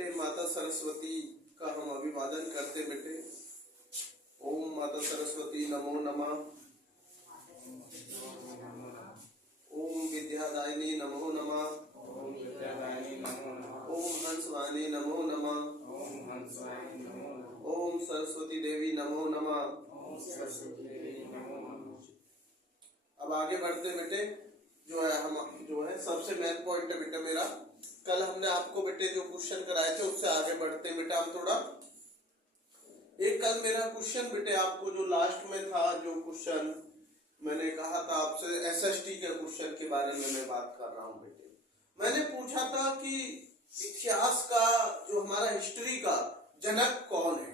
बेटे माता सरस्वती का हम अभिवादन करते बेटे। ओम माता सरस्वती नमो नमः। ओम विद्यादायिनी नमो नमः। ओम हंसवाणी नमो नमः। ओम सरस्वती देवी नमो नमः। अब आगे बढ़ते बेटे, जो है सबसे मेन पॉइंट है बेटा मेरा। कल हमने आपको बेटे जो क्वेश्चन कराए थे उससे आगे बढ़ते बेटा हम थोड़ा। एक कल मेरा क्वेश्चन बेटे आपको जो लास्ट में था, जो क्वेश्चन मैंने कहा था आपसे एसएसटी के क्वेश्चन के बारे में मैं बात कर रहा हूँ बेटे। मैंने पूछा था कि इतिहास का जो हमारा हिस्ट्री का जनक कौन है,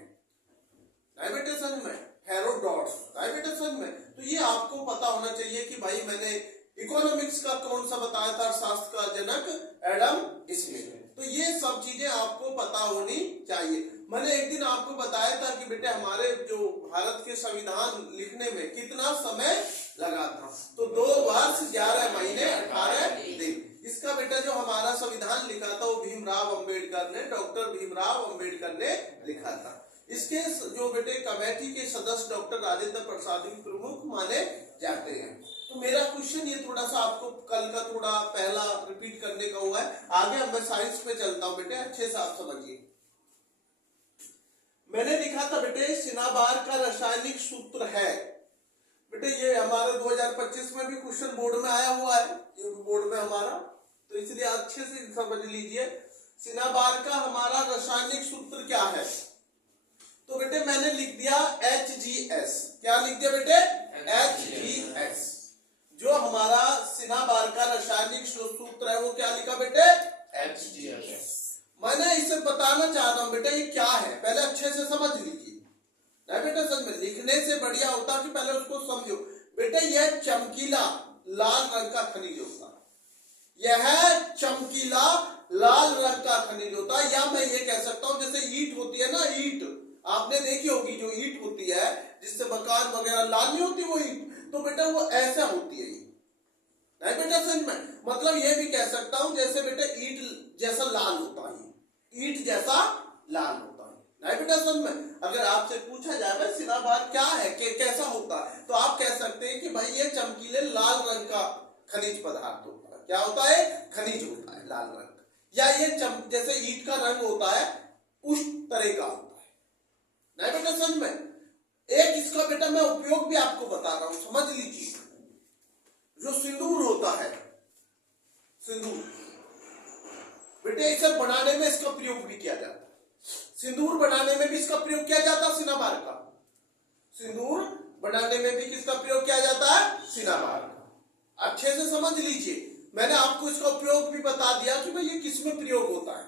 नहीं बेटे समझ में, हेरोडोटस, नहीं बेटे समझ में। तो ये आपको पता होना चाहिए कि भाई मैंने इकोनॉमिक्स का कौन सा बताया था शास्त्र का जनक, एडम स्मिथ। तो ये सब चीजें आपको पता होनी चाहिए। मैंने एक दिन आपको बताया था कि बेटे हमारे जो भारत के संविधान लिखने में कितना समय लगा था, तो 2 वर्ष 11 महीने 18 दिन। इसका बेटा जो हमारा संविधान लिखा था वो भीमराव अंबेडकर ने, डॉक्टर भीमराव अंबेडकर ने लिखा था। इसके जो बेटे कमेटी के सदस्य डॉक्टर राजेंद्र प्रसाद प्रमुख माने जाते हैं। तो मेरा क्वेश्चन ये थोड़ा सा आपको कल का थोड़ा पहला रिपीट करने का हुआ है। आगे अब मैं साइंस पे चलता हूँ बेटे, अच्छे से आप समझिए। मैंने लिखा था बेटे सिनाबार का रासायनिक सूत्र है बेटे, ये हमारे 2025 में भी क्वेश्चन बोर्ड में आया हुआ है, ये बोर्ड में हमारा, तो इसलिए अच्छे से समझ लीजिए। सिनाबार का हमारा रासायनिक सूत्र क्या है, तो बेटे मैंने लिख दिया HGS। क्या लिख दिया बेटे, HGS। जो हमारा सिनाबार का रासायनिक सूत्र है वो क्या लिखा बेटे, HGS। मैंने इसे बताना चाह रहा हूं बेटा ये क्या है, पहले अच्छे से समझ लीजिए। नहीं बेटा समझ में, लिखने से बढ़िया होता कि पहले उसको समझो। बेटे यह चमकीला लाल रंग का खनिज होता है, यह चमकीला लाल रंग का खनिज होता है। या मैं ये कह सकता हूं जैसे ईंट होती है ना, ईंट आपने देखी होगी, जो ईंट होती है जिससे मकान वगैरह लाल नहीं होती वो ईंट, तो बेटा वो ऐसा होती है। नहीं बेटा समझ में, मतलब ये भी कह सकता हूं जैसे बेटा ईंट जैसा लाल होता है, ईंट जैसा लाल होता है। नहीं बेटा समझ में, अगर आपसे पूछा जाए सिनाबार क्या है, कैसा होता है, तो आप कह सकते हैं कि भाई ये चमकीले लाल रंग का खनिज पदार्थ होता है। क्या होता है, खनिज होता है लाल रंग का। या ये जैसे ईंट का रंग होता है उस तरह का होता है। नहीं बेटा समझ में, एक इसका बेटा मैं उपयोग भी आपको बता रहा हूं, समझ लीजिए। जो सिंदूर होता है, सिंदूर बेटे इसे बनाने में इसका प्रयोग भी किया जाता है। सिंदूर बनाने में भी इसका प्रयोग किया जाता है सिनाबार का। सिंदूर बनाने में भी किसका प्रयोग किया जाता है, सिनाबार का। अच्छे से समझ लीजिए, मैंने आपको इसका उपयोग भी बता दिया कि भाई ये किसमें प्रयोग होता है।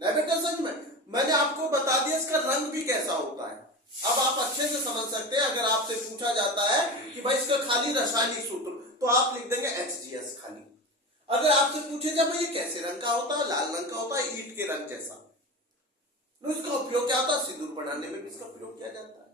नहीं बेटा समझ में, मैंने आपको बता दिया इसका रंग भी कैसा होता है। अब आप अच्छे से समझ सकते हैं। अगर आपसे पूछा जाता है कि भाई इसका खाली रासायनिक सूत्र, तो आप लिख देंगे HGS खाली। अगर आपसे पूछे जाए भाई ये कैसे रंग का होता है, लाल रंग का होता है, ईंट के रंग जैसा, तो इसका उपयोग क्या होता है, सिंदूर बनाने में भी इसका प्रयोग किया जाता है।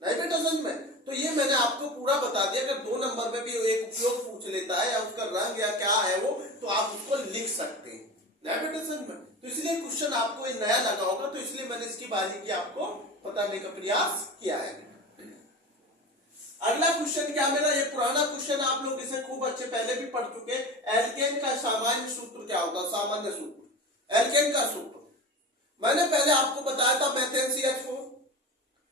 नहीं बेटा समझ में, तो ये मैंने आपको पूरा बता दिया। अगर 2 नंबर में भी एक उपयोग पूछ लेता है या उसका रंग या क्या है वो, तो आप उसको लिख सकते हैं। नहीं बेटा समझ में, तो इसलिए क्वेश्चन आपको नया लगा होगा, तो इसलिए मैंने इसकी बारीकी आपको बताने का प्रयास किया है। अगला क्वेश्चन क्या मेरा, ये पुराना क्वेश्चन आप लोग इसे खूब अच्छे पहले भी पढ़ चुके। एल्केन का सामान्य सूत्र क्या होता है, सामान्य सूत्र, एल्केन का सूत्र मैंने पहले आपको बताया था, मेथेन CH4,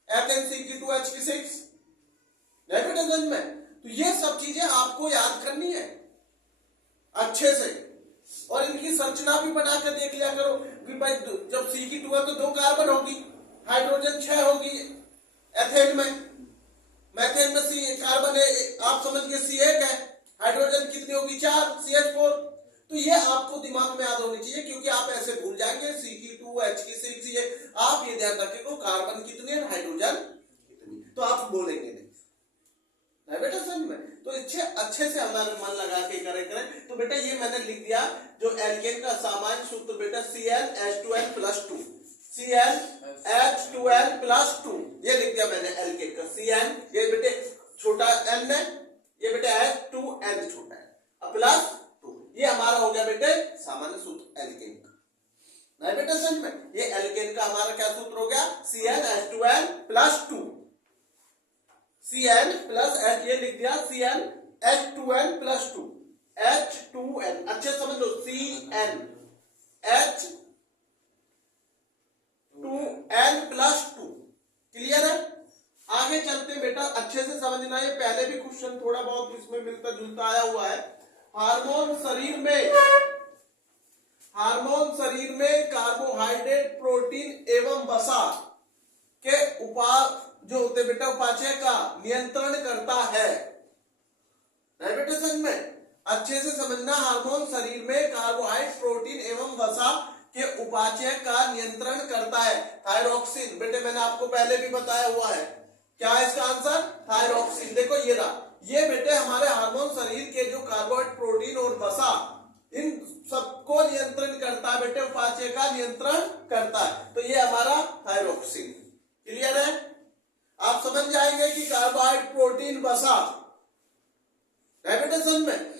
एथेन CH2H6। नहीं बेटा समझ में, तो ये सब चीजें आपको याद करनी है अच्छे से, और इनकी संरचना भी बना कर देख लिया करो कि भाई जब CH2 है तो 2 कार्बन होगी, हाइड्रोजन 6 होगी एथेन में, मेथेन में कार्बन है, आप समझ गए C1 है, हाइड्रोजन कितनी होगी 4, CH4। तो ये आपको दिमाग में याद होनी चाहिए, क्योंकि आप ऐसे भूल जाएंगे CH2H6 ये, आप ये ध्यान रखें कार्बन कितने है, हाइड्रोजन कितनी, तो आप बोलेंगे नहीं बेटा समझ में। तो अच्छे से हमारा मन लगा के करें। तो बेटा ये मैंने लिख दिया जो एल्केन का सामान्य सूत्र बेटा CnH2n+2, CnH2n+2, ये लिख दिया मैंने एल्केन का। Cn ये बेटे छोटा n है, ये बेटे H2n छोटा है, प्लस 2, ये हमारा हो गया बेटे सामान्य सूत्र एल्केन का। नहीं बेटा समझ में, ये एल्केन का हमारा क्या सूत्र हो गया, CnH2n plus 2, Cn plus H, ये लिख दिया CnH2n प्लस 2, H2n अच्छे समझ लो, CnH2n प्लस 2, क्लियर है। आगे चलते बेटा, अच्छे से समझना, ये पहले भी क्वेश्चन थोड़ा बहुत इसमें मिलता जुलता आया हुआ है। हार्मोन शरीर में कार्बोहाइड्रेट, प्रोटीन एवं वसा के जो होते बेटा उपापचय का नियंत्रण करता है। नहीं बेटा समझ में, अच्छे से समझना, हार्मोन शरीर में कार्बोहाइड्रेट, प्रोटीन एवं वसा के उपापचय का नियंत्रण करता है। थायरॉक्सिन बेटे मैंने आपको पहले भी बताया हुआ है, क्या है इसका आंसर, थायरॉक्सिन। देखो ये रहा, ये बेटे हमारे हार्मोन शरीर के जो कार्बोहाइड्रेट, प्रोटीन और वसा, इन सबको नियंत्रण करता है बेटे, उपापचय का नियंत्रण करता है, तो ये हमारा थायरॉक्सिन। क्लियर है, आप समझ जाएंगे कि कार्बोहाइड्रेट, प्रोटीन, वसा है बेटे समझ में,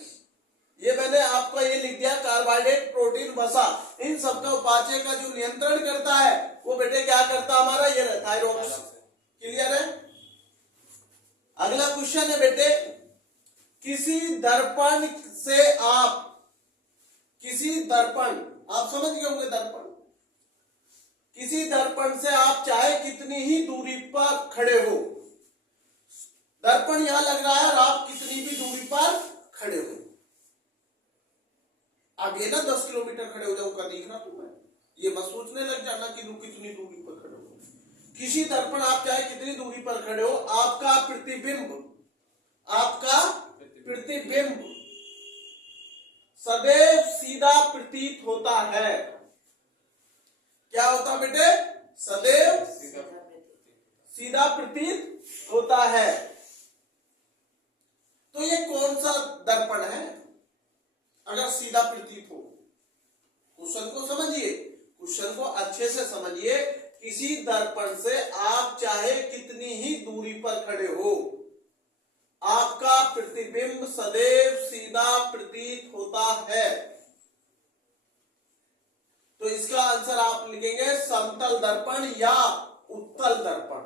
ये मैंने आपको ये लिख दिया, कार्बोहाइड्रेट, प्रोटीन, वसा, इन सबका उपापचय का जो नियंत्रण करता है वो बेटे क्या करता है हमारा, ये थायरॉक्सिन। क्लियर है। अगला क्वेश्चन है बेटे, किसी दर्पण आप समझ गए होंगे दर्पण, किसी दर्पण से आप चाहे कितनी ही दूरी पर खड़े हो, दर्पण यहां लग रहा है और आप कितनी भी दूरी पर खड़े हो, अब ये ना 10 किलोमीटर खड़े हो जाऊंगा दिखना तुम्हें, ये मत सोचने लग जाना कि कितनी दूरी पर खड़े हो। किसी दर्पण आप चाहे कितनी दूरी पर खड़े हो, आपका प्रतिबिंब सदैव सीधा प्रतीत होता है। क्या होता बेटे, सदैव सीधा प्रतीत होता है। तो ये कौन सा दर्पण है अगर सीधा प्रतीत हो? क्वेश्चन को समझिए, क्वेश्चन को अच्छे से समझिए। किसी दर्पण से आप चाहे कितनी ही दूरी पर खड़े हो, आपका प्रतिबिंब सदैव सीधा प्रतीत होता है। तो इसका आंसर आप लिखेंगे समतल दर्पण या उत्तल दर्पण।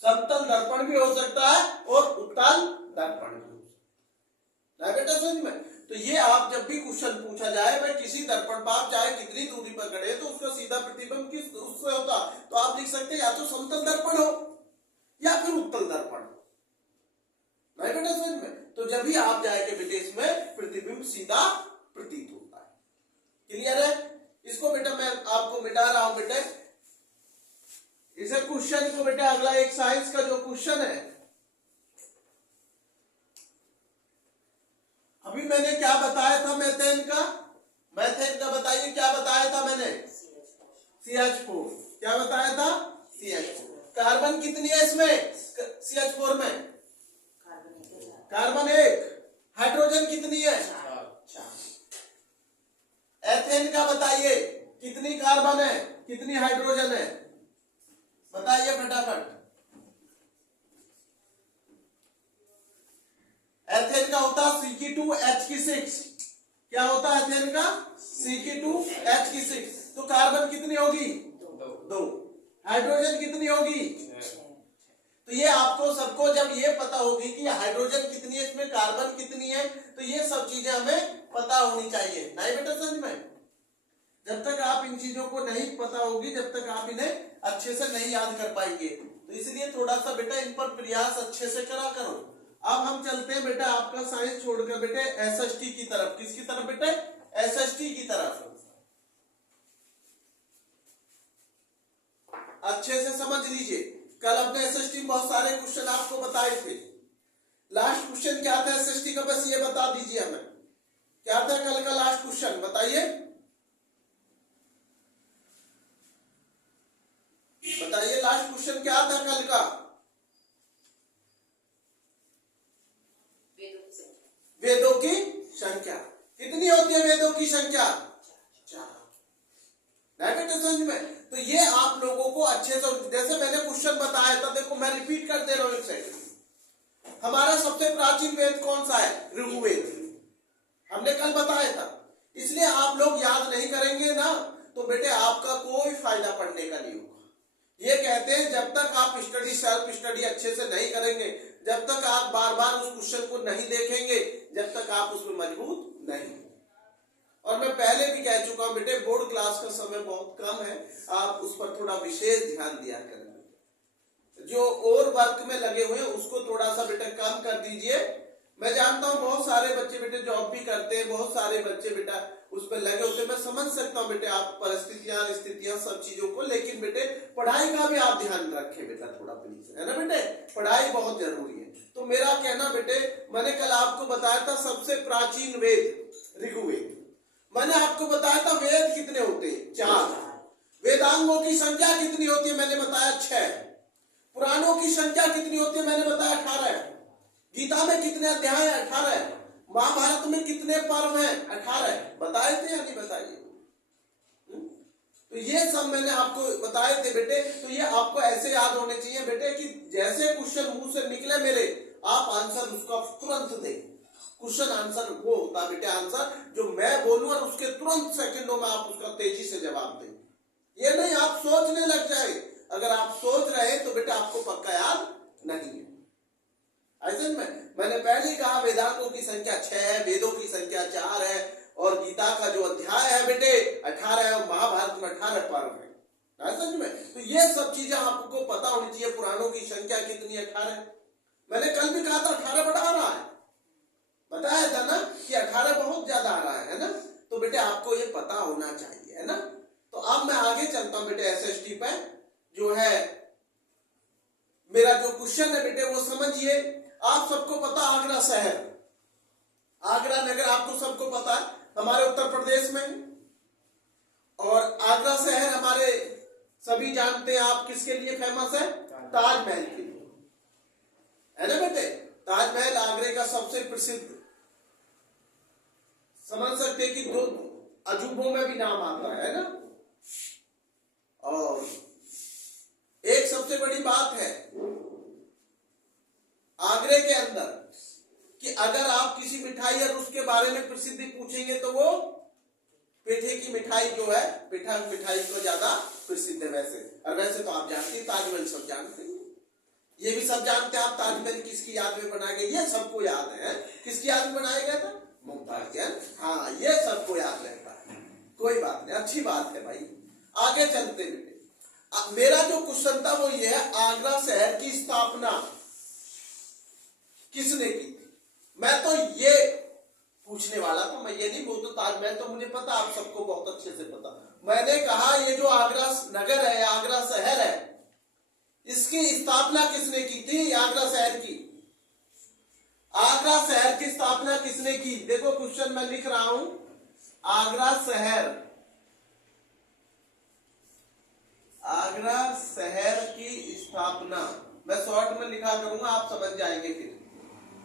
समतल दर्पण भी हो सकता है और उत्तल दर्पण भी हो सकता है बेटा समझ में। तो ये आप जब भी क्वेश्चन पूछा जाए, मैं किसी दर्पण पर आप चाहे कितनी दूरी पर खड़े तो उसका सीधा प्रतिबिंब किस उससे होता, तो आप लिख सकते हैं या तो समतल दर्पण हो या फिर उत्तल दर्पण, नहीं बेटा समझ में। तो जब भी आप जाएंगे बेटे इसमें प्रतिबिंब सीधा प्रतीत होता है। क्लियर है। इसको बेटा मैं आपको मिटा रहा हूं बेटे, इसे क्वेश्चन को बेटा अगला एक साइंस का जो क्वेश्चन है, अभी मैंने क्या बताया था मैथेन का बताइए क्या बताया था मैंने, CH4। क्या बताया था, CH4। कार्बन कितनी है इसमें, CH4 में कार्बन 1, हाइड्रोजन कितनी है 4। एथेन का बताइए कितनी कार्बन है कितनी हाइड्रोजन है, बताइए फटाफट। एथेन का होता है Cl2H6। क्या होता है एथेन का, Cl2H6। तो कार्बन कितनी होगी 2, हाइड्रोजन कितनी होगी। तो ये आपको सबको जब ये पता होगी कि हाइड्रोजन कितनी है, इसमें कार्बन कितनी है, तो ये सब चीजें हमें पता होनी चाहिए, नहीं बेटा समझ में। जब तक आप इन चीजों को नहीं पता होगी, जब तक आप इन्हें अच्छे से नहीं याद कर पाएंगे, तो इसलिए थोड़ा सा बेटा इन पर प्रयास अच्छे से करा करो। अब हम चलते हैं बेटा आपका साइंस छोड़कर बेटे SST की तरफ। किसकी तरफ बेटे, SST की तरफ। अच्छे से समझ लीजिए, कल अपने SST में बहुत सारे क्वेश्चन आपको बताए थे। लास्ट क्वेश्चन क्या था SST का, बस ये बता दीजिए हमें, क्या था कल का लास्ट क्वेश्चन, बताइए बताइए लास्ट क्वेश्चन क्या था कल का। वेदों की संख्या कितनी होती है, वेदों की संख्या 4। समझ में। तो ये आप लोगों को अच्छे से, जैसे मैंने क्वेश्चन बताया था, देखो मैं रिपीट कर दे रहा हूं इसे। हमारा सबसे प्राचीन वेद कौन सा है, ऋग्वेद। हमने कल बताया था, इसलिए आप लोग याद नहीं करेंगे ना तो बेटे आपका कोई फायदा पढ़ने का नहीं होगा। ये कहते हैं जब तक आप स्टडी सेल्फ स्टडी अच्छे से नहीं करेंगे, जब तक आप बार बार उस क्वेश्चन को नहीं देखेंगे, जब तक आप उसमें मजबूत नहीं। और मैं पहले भी कह चुका हूं बेटे, बोर्ड क्लास का समय बहुत कम है, आप उस पर थोड़ा विशेष ध्यान दिया करें। जो और वर्क में लगे हुए हैं उसको थोड़ा सा बेटा कम कर दीजिए। मैं जानता हूं बहुत सारे बच्चे बेटे जॉब भी करते हैं, बहुत सारे बच्चे बेटा उस पर लगे होते हैं, मैं समझ सकता हूं बेटे आप स्थितियां सब चीजों को, लेकिन बेटे पढ़ाई का भी आप ध्यान रखें बेटा थोड़ा प्लीज, है ना बेटे, पढ़ाई बहुत जरूरी है। तो मेरा कहना बेटे, मैंने कल आपको बताया था सबसे प्राचीन वेद ऋग्वेद, मैंने आपको बताया था वेद कितने होते हैं, 4, वेदांगों की संख्या कितनी होती है, मैंने बताया 6, पुराणों की संख्या कितनी होती है, मैंने बताया 18, गीता में कितने अध्याय है, 18, महाभारत में कितने पर्व हैं, 18, बताए थे या नहीं बताइए। तो ये सब मैंने आपको बताए थे बेटे, तो ये आपको ऐसे याद होने चाहिए बेटे कि जैसे क्वेश्चन मुंह से निकले मेरे, आप आंसर उसका तुरंत दें। क्वेश्चन आंसर वो होता बेटे, आंसर जो मैं बोलूं और उसके तुरंत सेकंडों में आप उसका तेजी से जवाब दें। ये नहीं आप सोचने लग जाए, अगर आप सोच रहे तो बेटा आपको पक्का याद नहीं है। ऐसे में मैंने पहले कहा वेदांतों की संख्या 6 है, वेदों की संख्या 4 है, और गीता का जो अध्याय है बेटे 18 है, और महाभारत में 18 पर्व है। समझ में, तो ये सब चीजें आपको पता होनी चाहिए। पुराणों की संख्या कितनी है, 18, मैंने कल भी कहा था 18 बड़ा आ रहा है, बताया था ना कि 18 बहुत ज्यादा आ रहा है ना, तो बेटे आपको ये पता होना चाहिए, है ना। तो अब मैं आगे चलता हूं बेटे, SST पे जो है मेरा जो क्वेश्चन है बेटे वो समझिए। आप सबको पता आगरा शहर, आगरा नगर आपको सबको पता है हमारे उत्तर प्रदेश में, और आगरा शहर हमारे सभी जानते हैं आप किसके लिए फेमस है, ताजमहल के लिए, है ना बेटे। ताजमहल आगरे का सबसे प्रसिद्ध, समझ सकते हैं कि 2 अजूबों में भी नाम आता है ना। और एक सबसे बड़ी बात है आगरे के अंदर कि अगर आप किसी मिठाई और उसके बारे में प्रसिद्धि पूछेंगे तो वो पेठे की मिठाई जो है, पेठा मिठाई को ज्यादा प्रसिद्ध है वैसे। और वैसे तो आप जानते हैं ताजमहल सब जानते हैं, ये भी सब जानते हैं आप ताजमहल किसकी याद में बनाया गया, ये सबको याद है। किसकी याद में बनाया गया था, मुमताज के, हाँ ये सबको याद रहता है, कोई बात नहीं, अच्छी बात है भाई। आगे चलते बेटे, मेरा जो क्वेश्चन था वो ये है, आगरा शहर की स्थापना किसने की थी। मैं तो ये पूछने वाला था, मैं ये नहीं बोलता ताजमहल तो मुझे पता, आप सबको बहुत अच्छे से पता। मैंने कहा ये जो आगरा नगर है, आगरा शहर है, इसकी स्थापना किसने की थी, आगरा शहर की। आगरा शहर की स्थापना किसने की, देखो क्वेश्चन मैं लिख रहा हूं, आगरा शहर, आगरा शहर की स्थापना, मैं शॉर्ट में लिखा करूंगा आप समझ जाएंगे फिर।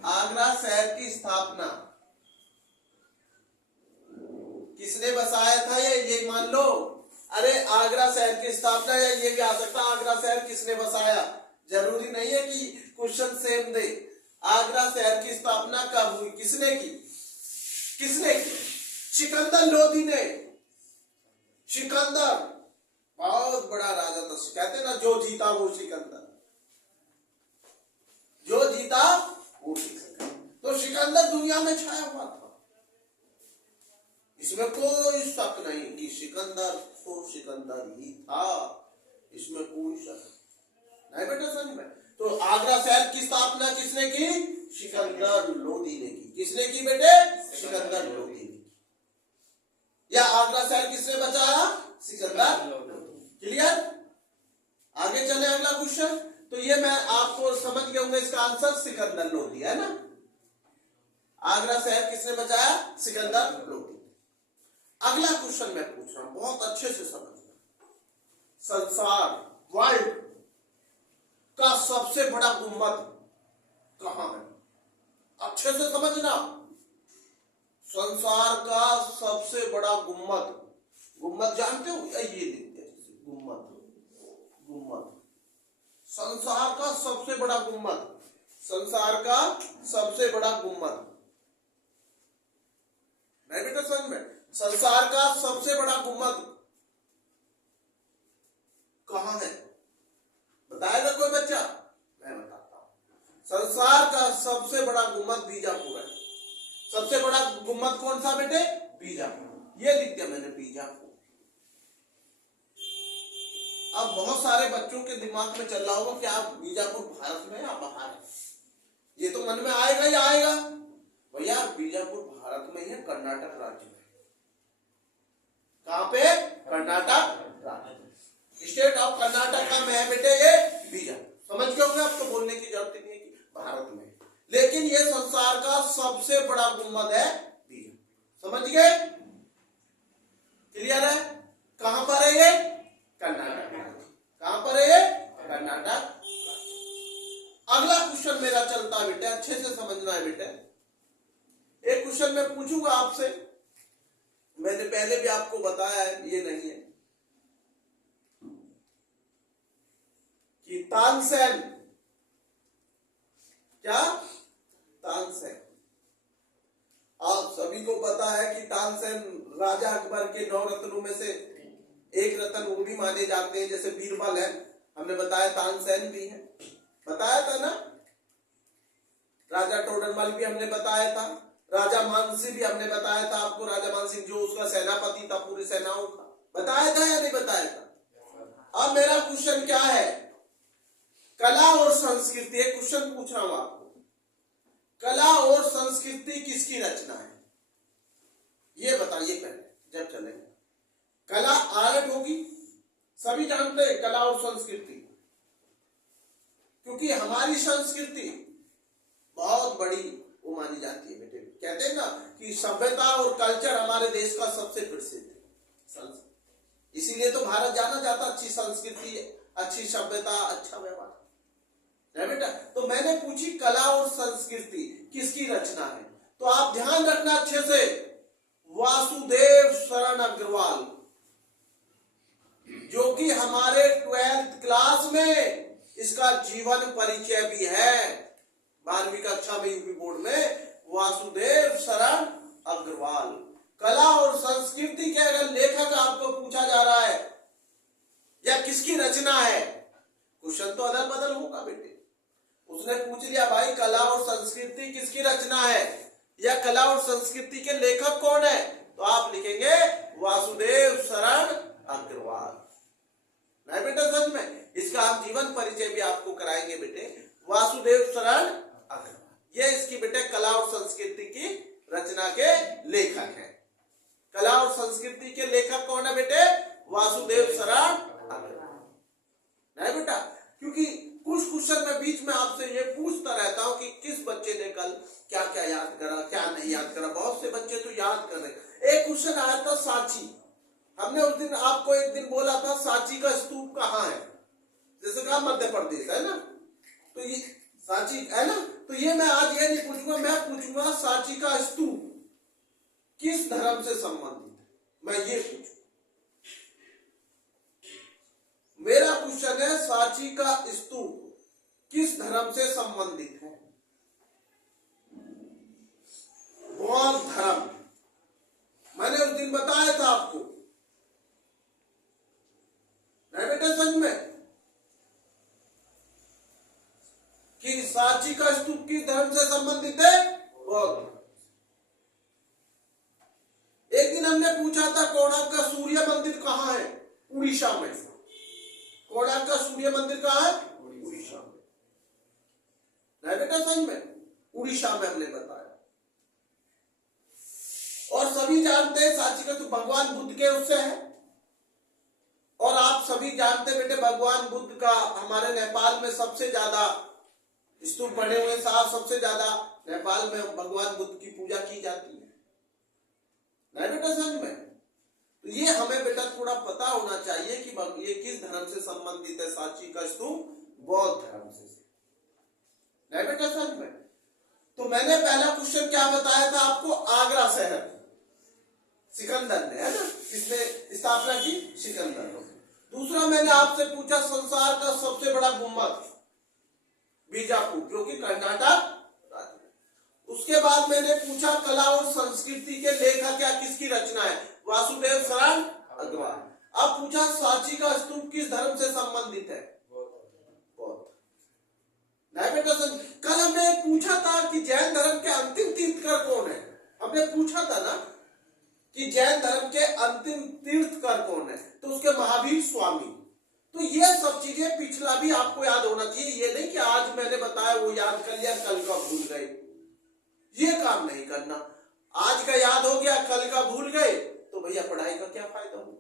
आगरा शहर की स्थापना किसने बसाया था, ये मान लो, अरे आगरा शहर की स्थापना, या ये भी आ सकता आगरा शहर किसने बसाया, जरूरी नहीं है कि क्वेश्चन सेम दे। आगरा शहर की स्थापना कब हुई, किसने की, किसने की, सिकंदर लोधी ने। सिकंदर बहुत बड़ा राजा था, कहते ना जो जीता वो सिकंदर, जो जीता वो सिकंदर। तो सिकंदर दुनिया में छाया हुआ था, इसमें कोई शक नहीं कि सिकंदर तो सिकंदर ही था, इसमें कोई शक नहीं बेटा समझ में। तो आगरा शहर की स्थापना किसने की, सिकंदर लोधी ने की। किसने की बेटे, सिकंदर लोधी ने की। या आगरा शहर किसने बचाया, सिकंदर लोधी। क्लियर, आगे चले अगला क्वेश्चन। तो ये मैं आपको समझ गया हूँ, इसका आंसर सिकंदर लोधी है ना। आगरा शहर किसने बचाया, सिकंदर लोधी। अगला क्वेश्चन मैं पूछ रहा हूं, बहुत अच्छे से समझना। संसार वर्ल्ड का सबसे बड़ा गुम्बद कहां है, अच्छे से समझना। संसार का सबसे बड़ा गुम्बद, गुम्बद जानते हो, ये देखते हैं गुम्बद, गुम्बद, संसार का सबसे बड़ा गुम्बद, संसार का सबसे बड़ा गुम्बद, नहीं बेटा समझ में, संसार का सबसे बड़ा गुम्बद कहाँ है? बताएगा कोई बच्चा? मैं बताता हूँ। संसार का सबसे बड़ा गुम्बद बीजापुर है। सबसे बड़ा गुम्बद कौन सा बेटे? बीजापुर। ये लिख दिया मैंने, बीजापुर। अब बहुत सारे बच्चों के दिमाग में चल रहा होगा कि आप बीजापुर भारत में या बाहर है। ये तो मन में आएगा ही आएगा। भैया बीजापुर भारत में ही है, कर्नाटक राज्य में। कहां पे? कर्नाटक राज्य, स्टेट ऑफ कर्नाटक में है बेटे ये बीजापुर। समझ गए? अब तो बोलने की जरूरत नहीं है कि भारत में, लेकिन ये संसार का सबसे बड़ा गुम्बद है बीजापुर। समझ गए? क्लियर है? कहां पर है ये? कर्नाटक। कहां पर है ये? कर्नाटक। अगला क्वेश्चन मेरा चलता है बेटे, अच्छे से समझना है बेटे। एक क्वेश्चन मैं पूछूंगा आपसे, मैंने पहले भी आपको बताया है, ये नहीं है कि तानसेन, क्या तानसेन, आप सभी को पता है कि तानसेन राजा अकबर के 9 रत्नों में से एक रत्न वो भी माने जाते हैं, जैसे बीरबल है, हमने बताया तानसेन भी है, बताया था ना। राजा टोडरमल भी हमने बताया था, राजा मानसिंह भी हमने बताया था आपको, राजा मानसिंह जो उसका सेनापति था पूरी सेनाओं का, बताया था या नहीं बताया था? अब मेरा क्वेश्चन क्या है? कला और संस्कृति, एक क्वेश्चन पूछ रहा हूं आपको, कला और संस्कृति किसकी रचना है? ये बताइए पहले जब चलेंगे। कला आर्ट होगी, सभी जानते हैं कला और संस्कृति, क्योंकि हमारी संस्कृति बहुत बड़ी वो मानी जाती है बेटे। कहते हैं ना कि सभ्यता और कल्चर हमारे देश का सबसे प्रसिद्ध है, इसीलिए तो भारत जाना जाता, अच्छी संस्कृति, अच्छी सभ्यता, अच्छा व्यवहार है बेटा। तो मैंने पूछी कला और संस्कृति किसकी रचना है, तो आप ध्यान रखना अच्छे से, वासुदेव शरण अग्रवाल, जो कि हमारे 12th क्लास में इसका जीवन परिचय भी है, 12वीं कक्षा में यूपी बोर्ड में, वासुदेव शरण अग्रवाल। कला और संस्कृति के अगर लेखक आपको पूछा जा रहा है या किसकी रचना है, क्वेश्चन तो अदल बदल होगा बेटे। उसने पूछ लिया भाई कला और संस्कृति किसकी रचना है या कला और संस्कृति के लेखक कौन है, तो आप लिखेंगे वासुदेव शरण अग्रवाल। नहीं बेटा सच में, इसका हम जीवन परिचय भी आपको कराएंगे बेटे, वासुदेव शरण अग्रवाल, ये इसकी बेटे कला और संस्कृति की रचना के लेखक हैं। कला और संस्कृति के लेखक कौन है बेटे? वासुदेव शरण अग्रवाल। नहीं बेटा, क्योंकि कुछ क्वेश्चन में बीच में आपसे ये पूछता रहता हूं कि किस बच्चे ने कल क्या क्या याद करा, क्या नहीं याद करा। बहुत से बच्चे तो याद कर रहे। एक क्वेश्चन आया था सांची, हमने उस दिन आपको एक दिन बोला था सांची का स्तूप कहाँ है, जैसे कहा मध्य प्रदेश है ना, तो ये सांची है ना, तो ये मैं आज ये नहीं पूछूंगा, मैं पूछूंगा सांची का स्तूप किस धर्म से संबंधित है, मैं ये पूछूंगा। मेरा क्वेश्चन है सांची का स्तूप किस धर्म से संबंधित है? बौद्ध धर्म। मैंने उस दिन बताया था आपको, नहीं बेटा सच में, कि सांची का स्तूप किस धर्म से संबंधित है? बौद्ध। एक दिन हमने पूछा था कोणार्क का सूर्य मंदिर कहां है? उड़ीसा में। कोणार्क का सूर्य मंदिर कहां है? उड़ीसा में। नहीं बेटा सच में, उड़ीसा में हमने बताया। और सभी जानते हैं सांची का स्तूप भगवान बुद्ध के उससे है, और आप सभी जानते बेटे भगवान बुद्ध का हमारे नेपाल में सबसे ज्यादा स्तूप बने हुए, सबसे ज्यादा नेपाल में भगवान बुद्ध की पूजा की जाती है। नहीं बेटा सच में, तो ये हमें बेटा थोड़ा पता होना चाहिए कि ये किस धर्म से संबंधित है। सांची का स्तूप बौद्ध धर्म से। नहीं बेटा सच में, तो मैंने पहला क्वेश्चन क्या बताया था आपको? आगरा शहर सिकंदर ने, है ना, किसने स्थापना की? सिकंदर ने। दूसरा मैंने आपसे पूछा संसार का सबसे बड़ा गुम्बद बीजापुर, जो कि कर्नाटक राज्य। उसके बाद मैंने पूछा कला और संस्कृति के लेखक क्या किसकी रचना है? वासुदेव शरण अग्रवाल। अब पूछा सांची का स्तूप किस धर्म से संबंधित संबंधित है? बहुत। नहीं बेटा कल हमने पूछा था कि जैन धर्म के अंतिम तीर्थकर कौन है? हमने पूछा था ना कि जैन धर्म के अंतिम तीर्थकर कौन है? तो उसके महावीर स्वामी। तो ये सब चीजें पिछला भी आपको याद होना चाहिए। ये नहीं कि आज मैंने बताया वो याद कर लिया, कल का भूल गए। ये काम नहीं करना। आज का याद हो गया, कल का भूल गए, तो भैया पढ़ाई का क्या फायदा हो?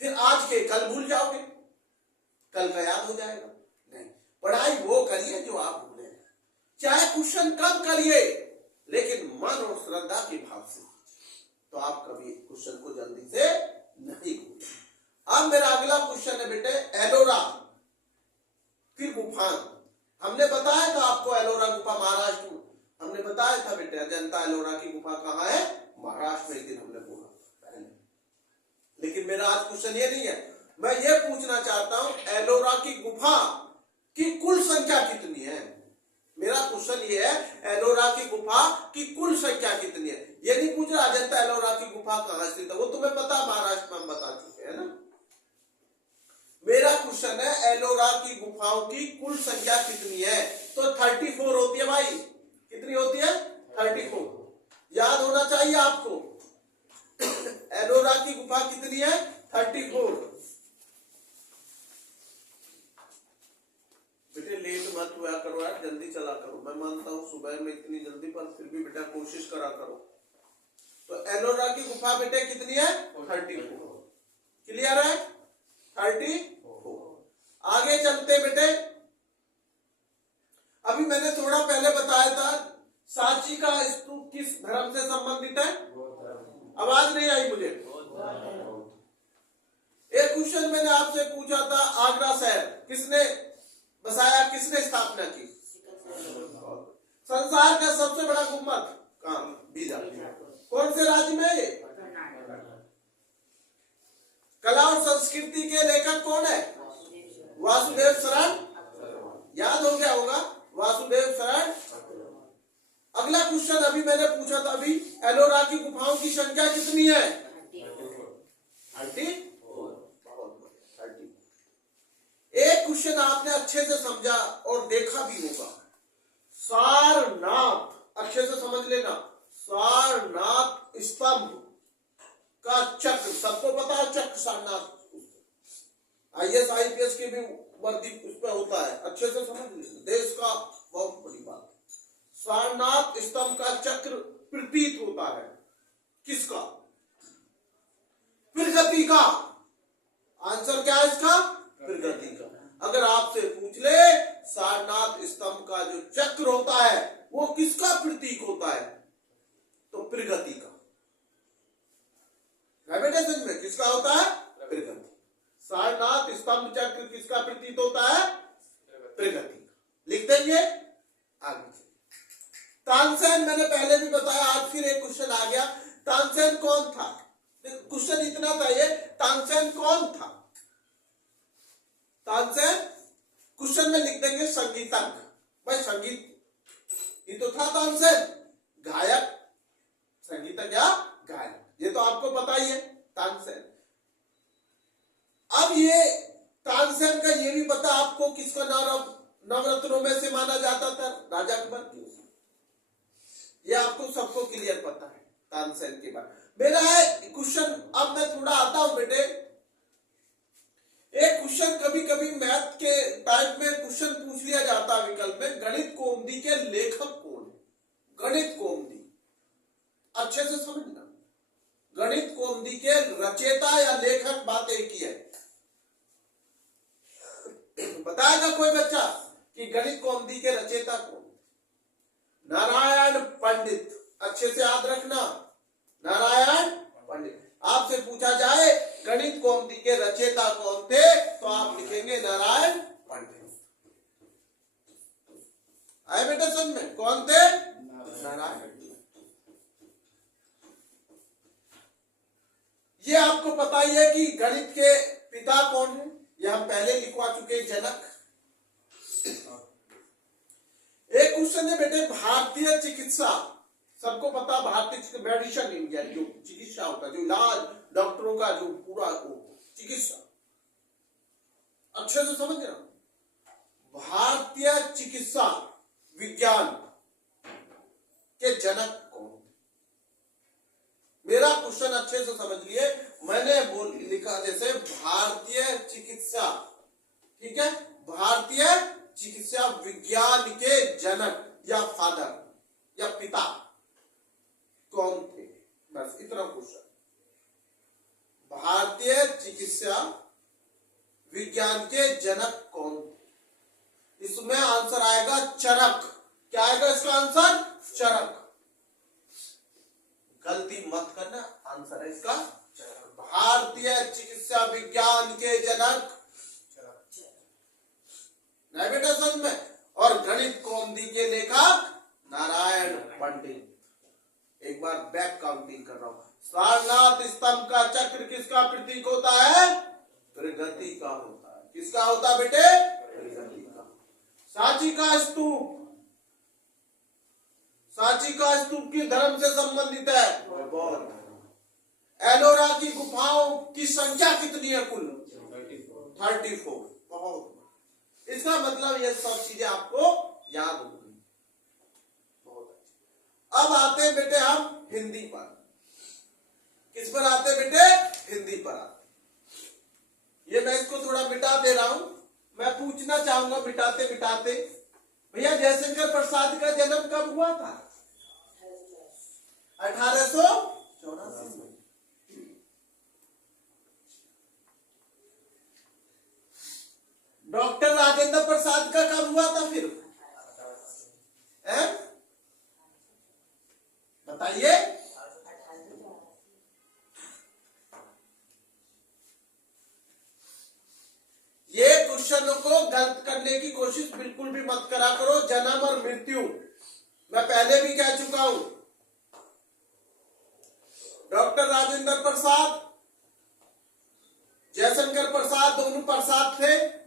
फिर आज के कल भूल जाओगे, कल का याद हो जाएगा। नहीं, पढ़ाई वो करिए जो आप भूले। चाहे क्वेश्चन कम करिए, लेकिन मन और श्रद्धा के भाव से, तो आप कभी क्वेश्चन को जल्दी से नहीं भूलेंगे। अब मेरा अगला क्वेश्चन है बेटे, एलोरा की गुफा। हमने बताया था आपको एलोरा गुफा महाराष्ट्र में, हमने बताया था बेटे अजंता एलोरा की गुफा कहाँ है? महाराष्ट्र में। एक दिन हमने बोला पहले, लेकिन मेरा आज क्वेश्चन ये नहीं है। मैं ये पूछना चाहता हूं एलोरा की गुफा की कुल संख्या कितनी है? मेरा क्वेश्चन ये है एलोरा की गुफा की कुल संख्या कितनी है। ये नहीं पूछ रहा अजंता एलोरा की गुफा कहां स्थित है, वो तुम्हें पता, महाराष्ट्र में हम बता चुके हैं ना। मेरा क्वेश्चन है एलोरा की गुफाओं की कुल संख्या कितनी है? तो 34 होती है भाई। कितनी होती है? 34। याद होना चाहिए आपको। एलोरा की गुफा कितनी है? 34। बेटे लेट मत हुआ करो यार, जल्दी चला करो। मैं मानता हूँ सुबह में इतनी जल्दी, पर फिर भी बेटा कोशिश करा करो। तो एलोरा की गुफा बेटे कितनी है? 34। क्लियर है? 34। आगे चलते बेटे। अभी मैंने थोड़ा पहले बताया था सांची का स्तूप किस धर्म से संबंधित है? आवाज नहीं आई मुझे। एक क्वेश्चन मैंने आपसे पूछा था, आगरा शहर किसने बसाया, किसने स्थापना की? संसार का सबसे बड़ा गुम्बद कहां? बीजा। कौन से राज्य में है? कला और संस्कृति के लेखक कौन है? वासुदेव शरण। याद हो गया होगा, वासुदेव शरण। अगला क्वेश्चन अभी मैंने पूछा था, अभी एलोरा की गुफाओं की संख्या कितनी है? 30। एक क्वेश्चन आपने अच्छे से समझा और देखा भी होगा, सारनाथ, अच्छे से समझ लेना, सारनाथ स्तंभ का चक्र, सबको पता है चक्र सारनाथ, IAS IPS के भी वर्दी उस पर होता है, अच्छे से समझ लीजिए, देश का बहुत बड़ी बात। सारनाथ स्तंभ का चक्र प्रतीत होता है किसका? प्रगति का। आंसर क्या है इसका? प्रगति का। अगर आपसे पूछ ले सारनाथ स्तंभ का जो चक्र होता है वो किसका प्रतीक होता है, तो प्रगति का। बेटे समझ में, किसका होता है? प्रगति। सारनाथ स्तंभ चक्र किसका प्रतीत होता है? प्रगति का। लिख देंगे आगे। तानसेन मैंने पहले भी बताया, आज फिर एक क्वेश्चन आ गया, तानसेन कौन था? क्वेश्चन इतना था ये, तानसेन कौन था? तानसेन क्वेश्चन में लिख देंगे संगीतज्ञ। भाई संगीत ही तो था तानसेन, गायक, संगीतज्ञ या गायक, ये तो आपको पता ही है तानसेन। अब ये तानसेन का ये भी पता आपको किसका नवरत्नों में से माना जाता था? राजा अकबर की। ये आपको सबको क्लियर पता है तानसेन के बारे में। मेरा है क्वेश्चन, अब मैं थोड़ा आता हूं बेटे। एक क्वेश्चन कभी कभी मैथ के टाइप में क्वेश्चन पूछ लिया जाता है विकल्प में, गणित कौमुदी के लेखक कौन है? गणित कौमुदी अच्छे से समझना, गणित कौमुदी के रचयिता या लेखक बात एक ही है। बताएगा कोई बच्चा कि गणित कौमुदी के रचयिता कौन? नारायण पंडित। अच्छे से याद रखना, नारायण पंडित। आपसे पूछा जाए गणित कौमुदी के रचयिता कौन थे, तो आप लिखेंगे नारायण पंडित। आए बेटा समझ में, कौन थे? नारायण। ये आपको पता ही है कि गणित के पिता कौन है, ये हम पहले लिखवा चुके, जनक। एक क्वेश्चन है बेटे, भारतीय चिकित्सा, सबको पता भारतीय मेडिसिन इंडिया, जो चिकित्सा होता है, जो इलाज डॉक्टरों का जो पूरा चिकित्सा, अच्छे से समझना, भारतीय चिकित्सा विज्ञान के जनक कौन? मेरा क्वेश्चन अच्छे से समझ लिए, मैंने लिखा जैसे भारतीय चिकित्सा, ठीक है, भारतीय चिकित्सा विज्ञान के जनक या फादर या पिता कौन थे, बस इतना क्वेश्चन। भारतीय चिकित्सा विज्ञान के जनक कौन थे? इसमें आंसर आएगा चरक। क्या आएगा इसका आंसर? चरक। गलती मत करना, आंसर है इसका चरक। भारतीय चिकित्सा विज्ञान के जनक नहीं बेटा समझ में। और गणित कौमुदी के लेखक नारायण पंडित। एक बार बैक काउंटिंग कर रहा हूं। सारनाथ स्तंभ का चक्र किसका प्रतीक होता है? प्रगति का होता है। किसका होता है बेटे? प्रगति का। सांची का स्तूप, सांची का स्तूप किस धर्म से संबंधित है? बौद्ध। एलोरा की गुफाओं की संख्या कितनी है कुल? 34। बहुत। इसका मतलब ये सब चीजें आपको याद हो गई। बहुत अच्छा। अब आते हैं बेटे हम हिंदी पर। किस पर आते हैं बेटे? हिंदी पर आते। ये मैं इसको थोड़ा मिटा दे रहा हूं। मैं पूछना चाहूंगा मिटाते मिटाते, भैया जयशंकर प्रसाद का जन्म कब हुआ था? 1884 में। डॉक्टर राजेंद्र प्रसाद का कब हुआ था फिर? बताइए। ये क्वेश्चनों को गलत करने की कोशिश बिल्कुल भी मत करा करो। जन्म और मृत्यु मैं पहले भी कह चुका हूं। डॉक्टर राजेंद्र प्रसाद, जयशंकर प्रसाद दोनों प्रसाद थे।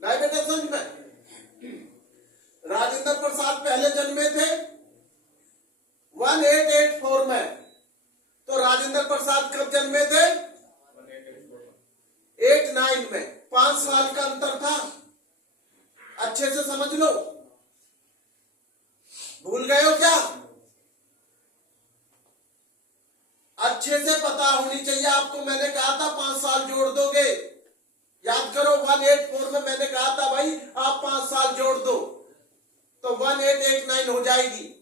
नहीं बेटा समझ में। राजेंद्र प्रसाद पहले जन्मे थे 1884 में। तो राजेंद्र प्रसाद कब जन्मे थे? 89 में। 5 साल का अंतर था। अच्छे से समझ लो। भूल गए हो क्या? अच्छे से पता होनी चाहिए आपको। मैंने कहा था 5 साल जोड़ दोगे। याद करो 184 में मैंने कहा था भाई आप 5 साल जोड़ दो तो 1889 हो जाएगी।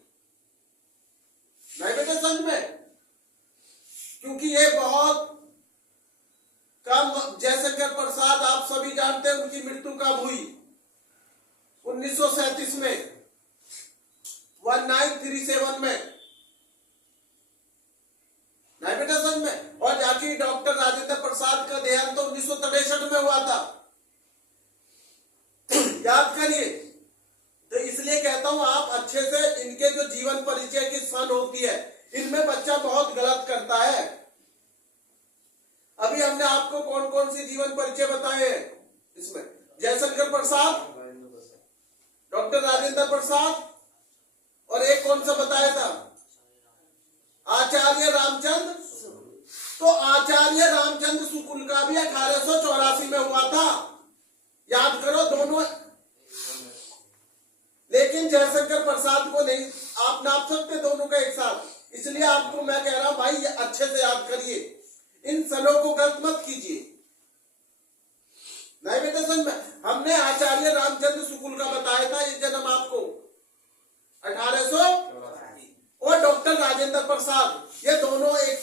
नहीं बेटे समझ में। क्योंकि ये बहुत कम। जयशंकर प्रसाद आप सभी जानते हैं उनकी मृत्यु कब हुई? 1937 में, 1937 में। नहीं बेटा समझ में। और जाके डॉक्टर राजेंद्र प्रसाद का देहांत तो 1963 में हुआ था। याद करिए। तो इसलिए कहता हूं आप अच्छे से इनके जो जीवन परिचय की सन होती है इनमें बच्चा बहुत गलत करता है। अभी हमने आपको कौन कौन सी जीवन परिचय बताए हैं इसमें? जयशंकर प्रसाद, डॉक्टर राजेंद्र प्रसाद और एक कौन सा बताया था? आचार्य रामचंद्र। तो आचार्य रामचंद्र शुक्ल का भी 1884 में हुआ था। याद करो दोनों। लेकिन जयशंकर प्रसाद को नहीं आप नाप सकते दोनों का एक साथ। इसलिए आपको मैं कह रहा हूं भाई ये अच्छे से याद करिए। इन सनों को गलत मत कीजिए। नहीं बेटा समझ में। हमने आचार्य रामचंद्र शुक्ल का बताया था ये जन्म आपको 1800। और डॉक्टर राजेंद्र प्रसाद ये दोनों एक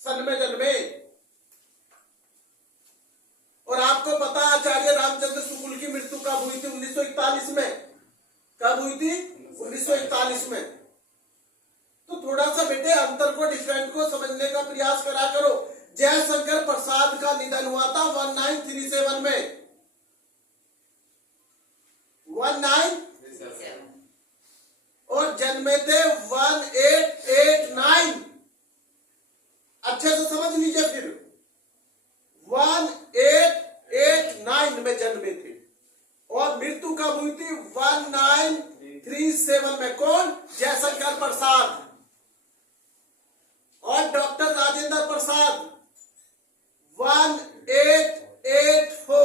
सन में जन्मे। और आपको पता आचार्य रामचंद्र शुक्ल की मृत्यु कब हुई थी? 1941 में। कब हुई थी? 1941 में। तो थोड़ा सा बेटे अंतर को, डिफरेंट को समझने का प्रयास करा करो। जयशंकर प्रसाद का निधन हुआ था 1937 में। 1937 और जन्मे थे 1889। अच्छे से समझ लीजिए। फिर 1889 में जन्मे थे और मृत्यु कब हुई थी? 1937 में। कौन? जयशंकर प्रसाद। और डॉक्टर राजेंद्र प्रसाद 1884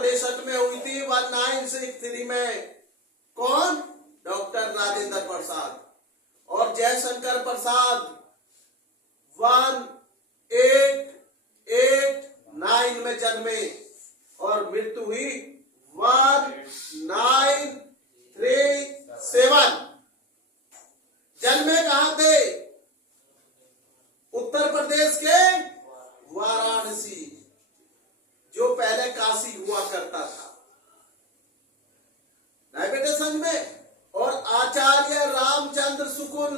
1963 में हुई थी, 1963 में। कौन? डॉक्टर राजेंद्र प्रसाद। और जयशंकर प्रसाद 1889 में जन्मे और मृत्यु हुई 1937। जन्मे कहां थे? उत्तर प्रदेश के वाराणसी, जो पहले काशी हुआ करता था। नहीं बेटे समझ में? और आचार्य रामचंद्र शुक्ल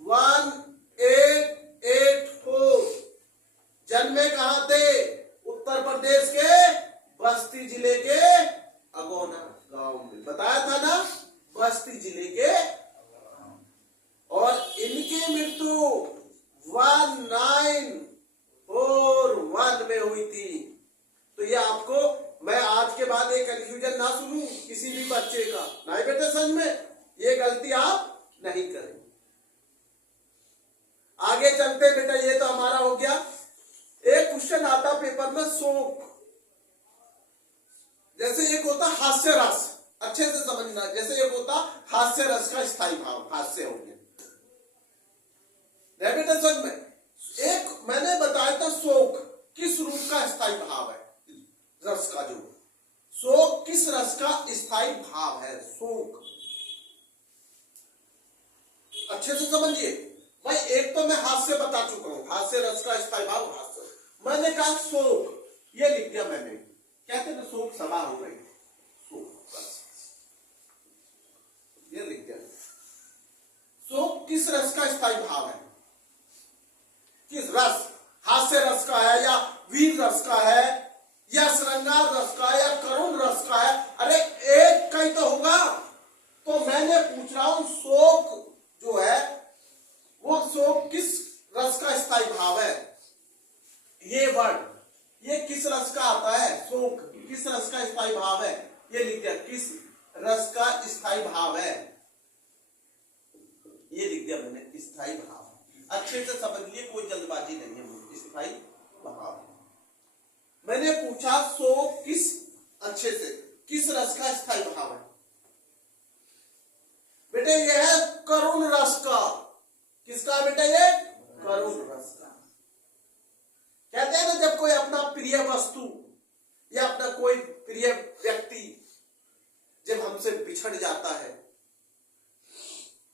1884। जन्मे कहां थे? उत्तर प्रदेश के बस्ती जिले के अगौना गांव में। बताया था ना, बस्ती जिले के। और इनकी मृत्यु 1941 में हुई थी। तो ये आपको, मैं आज के बाद ये कंफ्यूजन ना सुनूं किसी भी बच्चे का, नहीं बेटे समझ में? ये गलती आप नहीं करें। आगे चलते बेटा, ये तो हमारा हो गया। एक क्वेश्चन आता पेपर में शोक, जैसे एक होता हास्य रस, अच्छे से समझना। जैसे एक होता हास्य रस का स्थायी भाव, हास्य हो गया बेटा समझ में। एक मैंने बताया था शोक किस रूप का स्थायी भाव है, रस का। जो शोक किस रस का स्थायी भाव है? शोक अच्छे से समझिए भाई। एक तो मैं हास्य बता चुका हूं, हास्य रस का स्थायी भाव हास्य। मैंने कहा शोक, ये लिख दिया मैंने। कहते ना शोक सभा हो गई, शोक ये लिख दिया। शोक किस रस का स्थायी भाव है? किस रस? हास्य रस का है या वीर रस का है या श्रृंगार रस का है या करुण रस का है? अरे एक का ही तो होगा। तो मैंने पूछ रहा हूं शोक जो है वो शोक किस रस का स्थायी भाव है? ये वर्ड, ये किस रस का आता है? शोक किस रस का स्थायी भाव है? ये लिख दिया, किस रस का स्थायी भाव है, ये लिख दिया मैंने, स्थायी भाव। अच्छे से समझ लिए, कोई जल्दबाजी नहीं है। स्थायी भाव मैंने पूछा, शोक किस, अच्छे से, किस रस का स्थायी भाव है? बेटे ये है करुण रस का। किसका बेटा? ये करुण रस का। कहते हैं ना, जब कोई अपना प्रिय वस्तु या अपना कोई प्रिय व्यक्ति जब हमसे बिछड़ जाता है,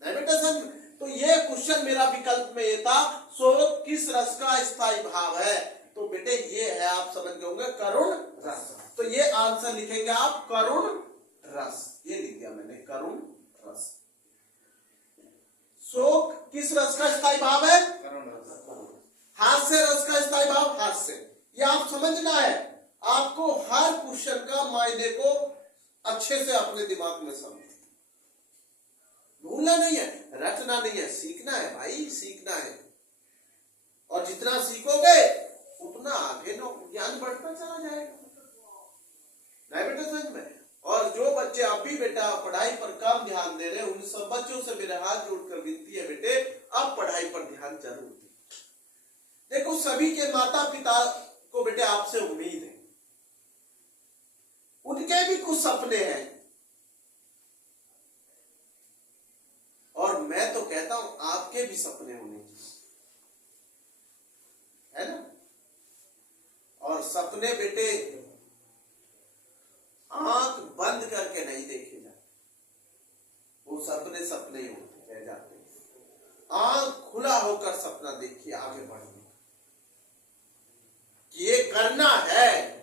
नहीं बेटा समझ। तो ये क्वेश्चन मेरा विकल्प में ये था, शोक किस रस का स्थायी भाव है? तो बेटे ये है, आप समझ गए होंगे, करुण रस। तो ये आंसर लिखेंगे आप, करुण रस। ये लिख दिया मैंने, करुण रस। शोक किस रस का स्थायी भाव है? करुण रस। हास्य रस का स्थायी भाव हास्य। ये आप समझना है। आपको हर क्वेश्चन का मायने को अच्छे से अपने दिमाग में समझ, भूलना नहीं है, रटना नहीं है, सीखना है भाई, सीखना है। और जितना सीखोगे उतना आगे ज्ञान बढ़ता चला जाएगा, नहीं बेटा समझ में। और जो बच्चे अभी बेटा पढ़ाई पर कम ध्यान दे रहे हैं, उन सब बच्चों से मेरे हाथ जोड़कर विनती है, बेटे अब पढ़ाई पर ध्यान जरूर दें। देखो सभी के माता पिता को बेटे आपसे उम्मीद है, उनके भी कुछ सपने हैं। और मैं तो कहता हूं आपके भी सपने होने चाहिए, है ना। और सपने बेटे आंख बंद करके नहीं देखे जाते, वो सपने सपने ही होते रह जाते हैं। आंख खुला होकर सपना देखिए आगे बढ़ने कि ये करना है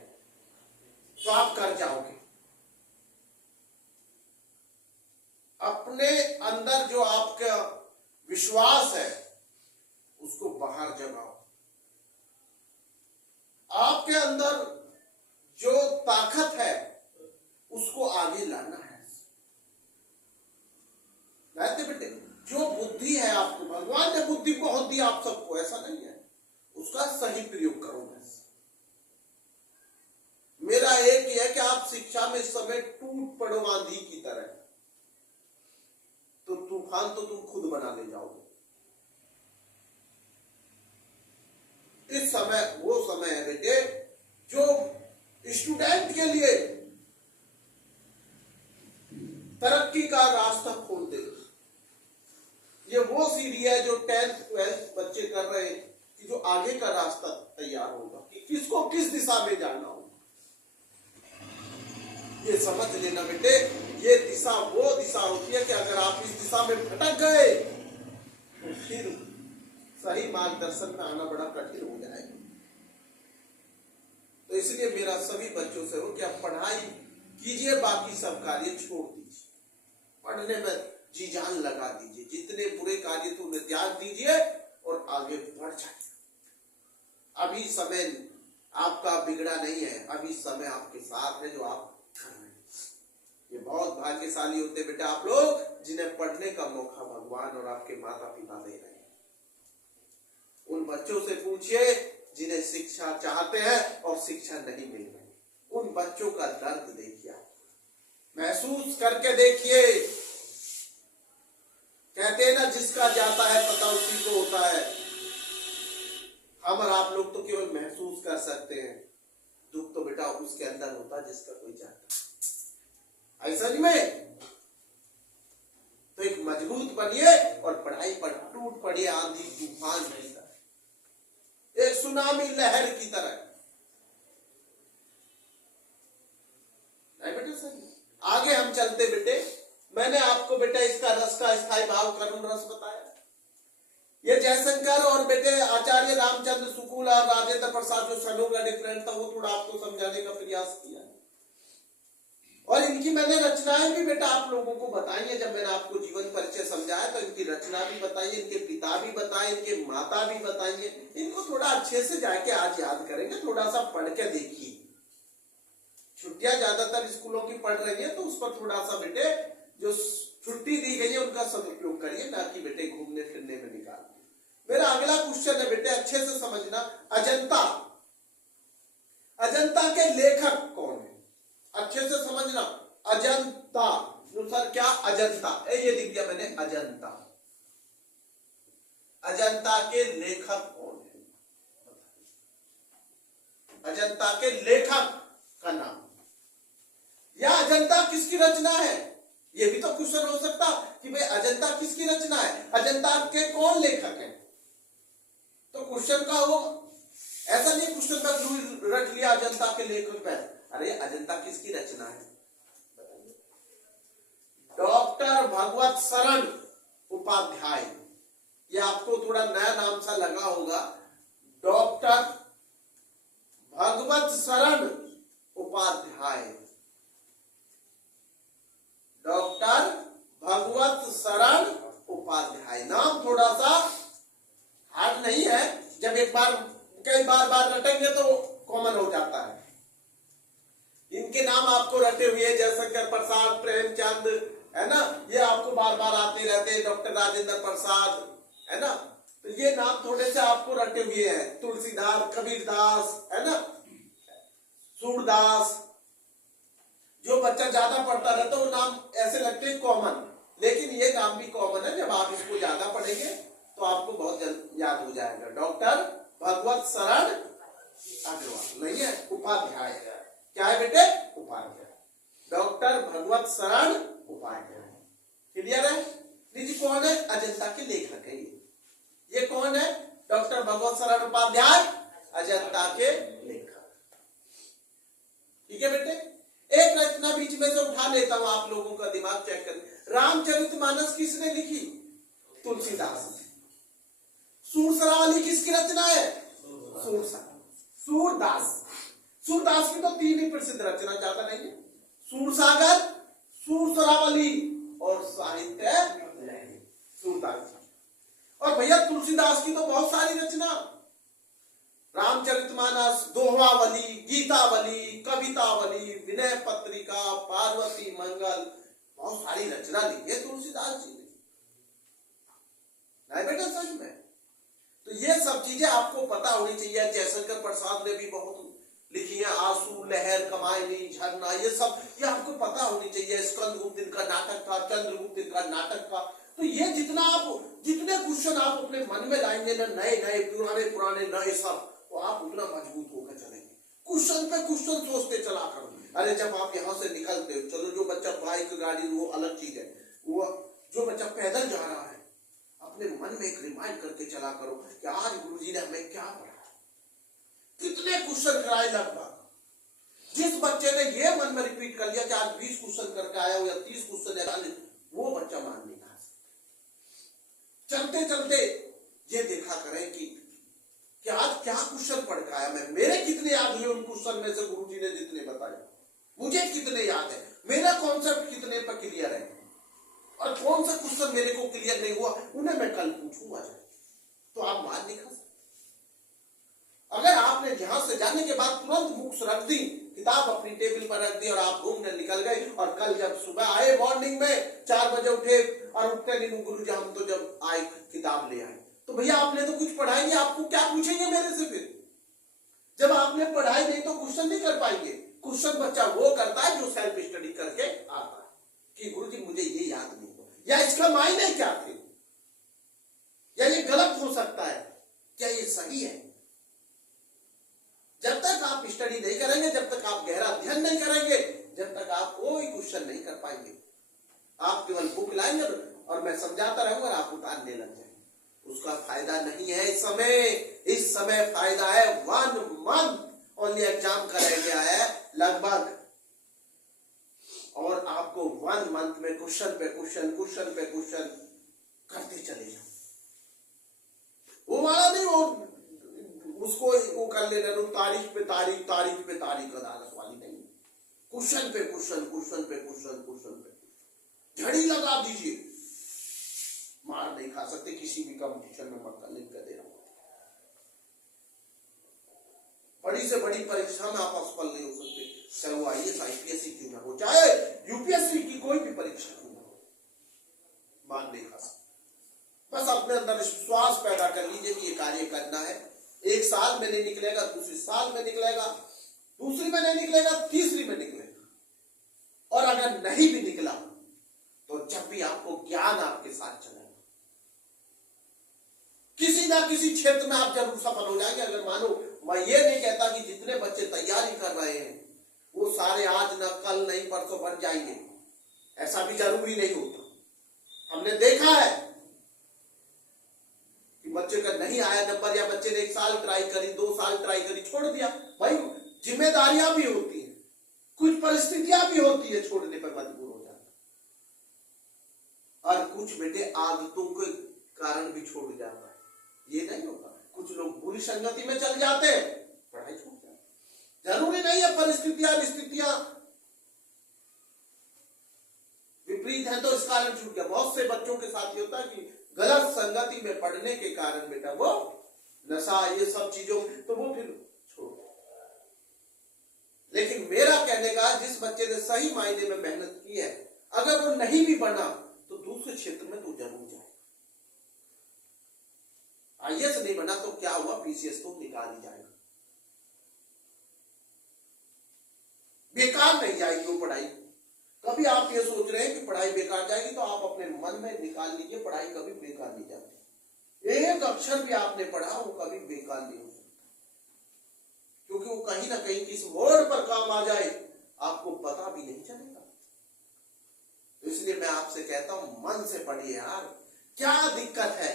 तो आप कर जाओगे। अपने अंदर जो आपका विश्वास है उसको बाहर जगाओ। आपके अंदर जो ताकत है उसको आगे लाना है। बेटे जो बुद्धि है आपको, भगवान ने बुद्धि बहुत दी आप सबको, ऐसा नहीं है, उसका सही प्रयोग करो। मेरा एक ही है कि आप शिक्षा में इस समय टूट पड़ो आंधी की तरह, तो तूफान तो तुम खुद बना ले जाओगे। इस समय वो समय है बेटे जो स्टूडेंट के लिए तरक्की का रास्ता खोल देगा। ये वो सीढ़ी है जो 10th 12th बच्चे कर रहे हैं कि जो आगे का रास्ता तैयार होगा कि किसको किस दिशा में जाना होगा। ये समझ लेना बेटे, ये दिशा वो दिशा होती है कि अगर आप इस दिशा में भटक गए तो फिर सही मार्गदर्शन में आना बड़ा कठिन हो जाएगा। तो इसलिए मेरा सभी बच्चों से हो कि आप पढ़ाई कीजिए, बाकी सब कार्य छोड़ दीजिए, पढ़ने में जी जान लगा दीजिए, जितने बुरे कार्य थे उन्हें त्याग दीजिए और आगे बढ़ जाइए। अभी समय आपका बिगड़ा नहीं है, अभी समय आपके साथ है जो आप कर रहे हैं। ये बहुत भाग्यशाली होते बेटा आप लोग जिन्हें पढ़ने का मौका भगवान और आपके माता पिता दे रहे हैं। उन बच्चों से पूछिए जिन्हें शिक्षा चाहते हैं और शिक्षा नहीं मिल रही, उन बच्चों का दर्द देखिए, महसूस करके देखिए। कहते हैं ना, जिसका जाता है पता उसी को होता है। हम और आप लोग तो केवल महसूस कर सकते हैं, दुख तो बेटा उसके अंदर होता है जिसका कोई जाता है। ऐसा नहीं में तो एक मजबूत बनिए और पढ़ाई पर टूट पड़िए आंधी तूफान की तरह, एक सुनामी लहर की तरह। नहीं बेटे सर, आगे हम चलते बेटे। मैंने आपको बेटे इसका रस का स्थायी भाव करुण रस बताया। ये जयशंकर और बेटे आचार्य रामचंद्र शुक्ल और राजेंद्र प्रसाद जो सनों का डिफरेंस था वो थोड़ा आपको समझाने का प्रयास किया, और इनकी मैंने रचनाएं भी बेटा आप लोगों को बताई है। जब मैंने आपको जीवन परिचय समझाया तो इनकी रचना भी बताई, इनके पिता भी बताए, इनके माता भी बताइए। इनको थोड़ा अच्छे से जाके आज याद करेंगे, थोड़ा सा पढ़ के देखिए। छुट्टियां ज्यादातर स्कूलों की पढ़ रही है तो उस पर थोड़ा सा बेटे जो छुट्टी दी गई है उनका सदुपयोग करिए, ना कि बेटे घूमने फिरने में निकाल। मेरा अगला क्वेश्चन है बेटे, अच्छे से समझना। अजंता, अजंता के लेखक कौन है? अच्छे से समझना। अजंता सर क्या अजंता, ये लिख दिया मैंने अजंता। अजंता के लेखक कौन है? अजंता के लेखक का नाम, या अजंता किसकी रचना है? ये भी तो क्वेश्चन हो सकता कि भाई अजंता किसकी रचना है, अजंता के कौन लेखक है? तो क्वेश्चन का वो ऐसा नहीं क्वेश्चन में रख लिया अजंता के लेखक पे। अरे अजंता किसकी रचना है? डॉक्टर भगवत शरण उपाध्याय। ये आपको थोड़ा नया नाम सा लगा होगा, डॉक्टर भगवत शरण उपाध्याय। डॉक्टर भगवत शरण उपाध्याय नाम थोड़ा सा हार्ड नहीं है, जब एक बार कई बार रटेंगे तो कॉमन हो जाता है। इनके नाम आपको रटे हुए जयशंकर प्रसाद, प्रेमचंद, है ना, ये आपको बार बार आते रहते हैं, डॉक्टर राजेंद्र प्रसाद, है ना, तो ये नाम थोड़े से आपको रटे हुए हैं। तुलसीदास, कबीरदास, है ना, सूरदास। जो बच्चा ज्यादा पढ़ता रहता है वो नाम ऐसे लगते हैं कॉमन, लेकिन ये नाम भी कॉमन है। जब आप इसको ज्यादा पढ़ेंगे तो आपको बहुत जल्द याद हो जाएगा। डॉक्टर भगवत शरण अग्रवाल नहीं है, उपाध्याय है। क्या है बेटे? उपाध्याय। डॉक्टर भगवत शरण उपाध्याय। क्लियर है? जी कौन है? अजंता के लेखक है ये कौन है? डॉक्टर भगवत शरण उपाध्याय, अजंता के लेखक। ठीक है बेटे, एक रचना बीच में से उठा लेता हूं, आप लोगों का दिमाग चेक करें। रामचरितमानस किसने लिखी? तुलसीदास ने। सूरसरावली किसकी रचना है? सूरदास। सूरदास की तो 3 ही प्रसिद्ध रचना, ज्यादा नहीं है। सूरसागर, सूरसरावली और साहित्य लहरी, सूरदास। और भैया तुलसीदास की तो बहुत सारी रचना, रामचरितमानस, दोहावली, गीतावली, कवितावली, विनय पत्रिका, पार्वती मंगल, बहुत सारी रचना लिखी है तुलसीदास जी ने। नहीं बेटा सच में? तो ये सब चीजें आपको पता होनी चाहिए। जयशंकर प्रसाद ने भी बहुत लिखी है, आंसू, लहर, कमायनी, झरना, ये सब ये आपको पता होनी चाहिए। स्कंदगुप्त इनका नाटक था, चंद्रगुप्त इनका नाटक था। तो ये जितने क्वेश्चन आप अपने मन में लाएंगे ना, नए नए, पुराने पुराने, नए सब, तो आप उतना मजबूत होकर चलेंगे। क्वेश्चन पे क्वेश्चन सोचते चला करो। अरे जब आप यहाँ से निकलते हो, चलो जो बच्चा बाइक गाड़ी वो अलग चीज है, वो जो बच्चा पैदल जा रहा है अपने मन में एक रिमाइंड करके चला करो कि आज गुरुजी ने हमें क्या पढ़ाया, कितने क्वेश्चन कराए लगभग। जिस बच्चे ने ये मन में रिपीट कर लिया कि आज 20 क्वेश्चन करके आया हो या 30 क्वेश्चन है, वो बच्चा मान नहीं खा सकता। चलते चलते ये देखा करें कि आज क्या क्वेश्चन पढ़ के आया मैं, मेरे कितने याद हुए उन क्वेश्चन में से गुरुजी ने जितने बताए, मुझे कितने याद है, मेरा कॉन्सेप्ट कितने पर क्लियर है, और कौन सा क्वेश्चन मेरे को क्लियर नहीं हुआ उन्हें मैं कल पूछूंगा। तो आप मान नहीं खा सकते। अगर आपने ध्यान से जाने के बाद तुरंत बुक्स रख दी, किताब अपनी टेबल पर रख दी और आप घूमने निकल गए, और कल जब सुबह आए मॉर्निंग में 4 बजे उठे और उठते नहीं गुरुजी हम तो जब आए किताब ले आए, तो भैया आपने तो कुछ पढ़ाई नहीं, आपको क्या पूछेंगे मेरे से फिर? जब आपने पढ़ाई नहीं तो क्वेश्चन नहीं कर पाएंगे। क्वेश्चन बच्चा वो करता है जो सेल्फ स्टडी करके आता है कि गुरुजी मुझे ये याद नहीं हुआ, या इसका मायने क्या थे, या ये गलत हो सकता है, क्या ये सही है। जब तक आप स्टडी नहीं करेंगे, जब तक आप गहरा अध्ययन नहीं करेंगे, जब तक आप कोई क्वेश्चन नहीं कर पाएंगे। आप केवल बुक लाएंगे और मैं समझाता रहूंगा और आप उतारने लग जाएंगे, उसका फायदा नहीं है। इस समय फायदा है 1 मंथ ओनली एग्जाम का रह गया है लगभग, और आपको 1 मंथ में क्वेश्चन पे क्वेश्चन करते चले जाओ। वो वाला नहीं, वो उसको वो कर लेना, तारीख पे तारीख अदालत वाली नहीं, क्वेश्चन पे क्वेश्चन झड़ी लगा दीजिए, मार नहीं खा सकते किसी भी कंपटीशन में। मक्का लिख कर दे रहा हूं, बड़ी से बड़ी परीक्षा में आप असफल नहीं हो सकते, चाहे वो IAS IPS क्यों ना हो, चाहे UPSC की कोई भी परीक्षा क्यों ना हो, मान नहीं खा सकते। बस अपने अंदर विश्वास पैदा कर लीजिए कि ये कार्य करना है। 1 साल में नहीं निकलेगा, दूसरी साल में निकलेगा, दूसरी में नहीं निकलेगा, तीसरी में निकलेगा, और अगर नहीं भी निकला तो जब भी आपको ज्ञान आपके साथ चलेगा, किसी ना किसी क्षेत्र में आप जरूर सफल हो जाएंगे। अगर मानो, मैं ये नहीं कहता कि जितने बच्चे तैयारी कर रहे हैं वो सारे आज न कल नहीं परसों बन जाएंगे, ऐसा भी जरूरी नहीं होता। हमने देखा है कि बच्चे का नहीं आया नंबर, या बच्चे ने 1 साल ट्राई करी, 2 साल ट्राई करी, छोड़ दिया। भाई जिम्मेदारियां भी होती है, कुछ परिस्थितियां भी होती है, छोड़ने पर मजबूर हो जाता, और कुछ बेटे आदतों के कारण भी छोड़ जाता है। ये नहीं होता, कुछ लोग बुरी संगति में चल जाते हैं, पढ़ाई छूट जाती है। जरूरी नहीं है परिस्थितियां विपरीत है तो इस कारण छूट गया। बहुत से बच्चों के साथ ये होता है कि गलत संगति में पढ़ने के कारण बेटा वो नशा, ये सब चीजों, तो वो फिर छोड़। लेकिन मेरा कहने का, जिस बच्चे ने सही मायने में मेहनत की है, अगर वो नहीं भी बना तो दूसरे क्षेत्र में तो जरूर जाए। IAS नहीं बना तो क्या हुआ, PCS तो निकाल ही जाएगा, बेकार नहीं जाएगी वो पढ़ाई। कभी आप ये सोच रहे हैं कि पढ़ाई बेकार जाएगी, तो आप अपने मन में निकाल लीजिए, पढ़ाई कभी बेकार नहीं जाती। एक अक्षर भी आपने पढ़ा वो कभी बेकार नहीं हो सकता, क्योंकि वो कहीं ना कहीं किस मोड़ पर काम आ जाए आपको पता भी नहीं चलेगा। तो इसलिए मैं आपसे कहता हूं, मन से पढ़िए यार। क्या दिक्कत है,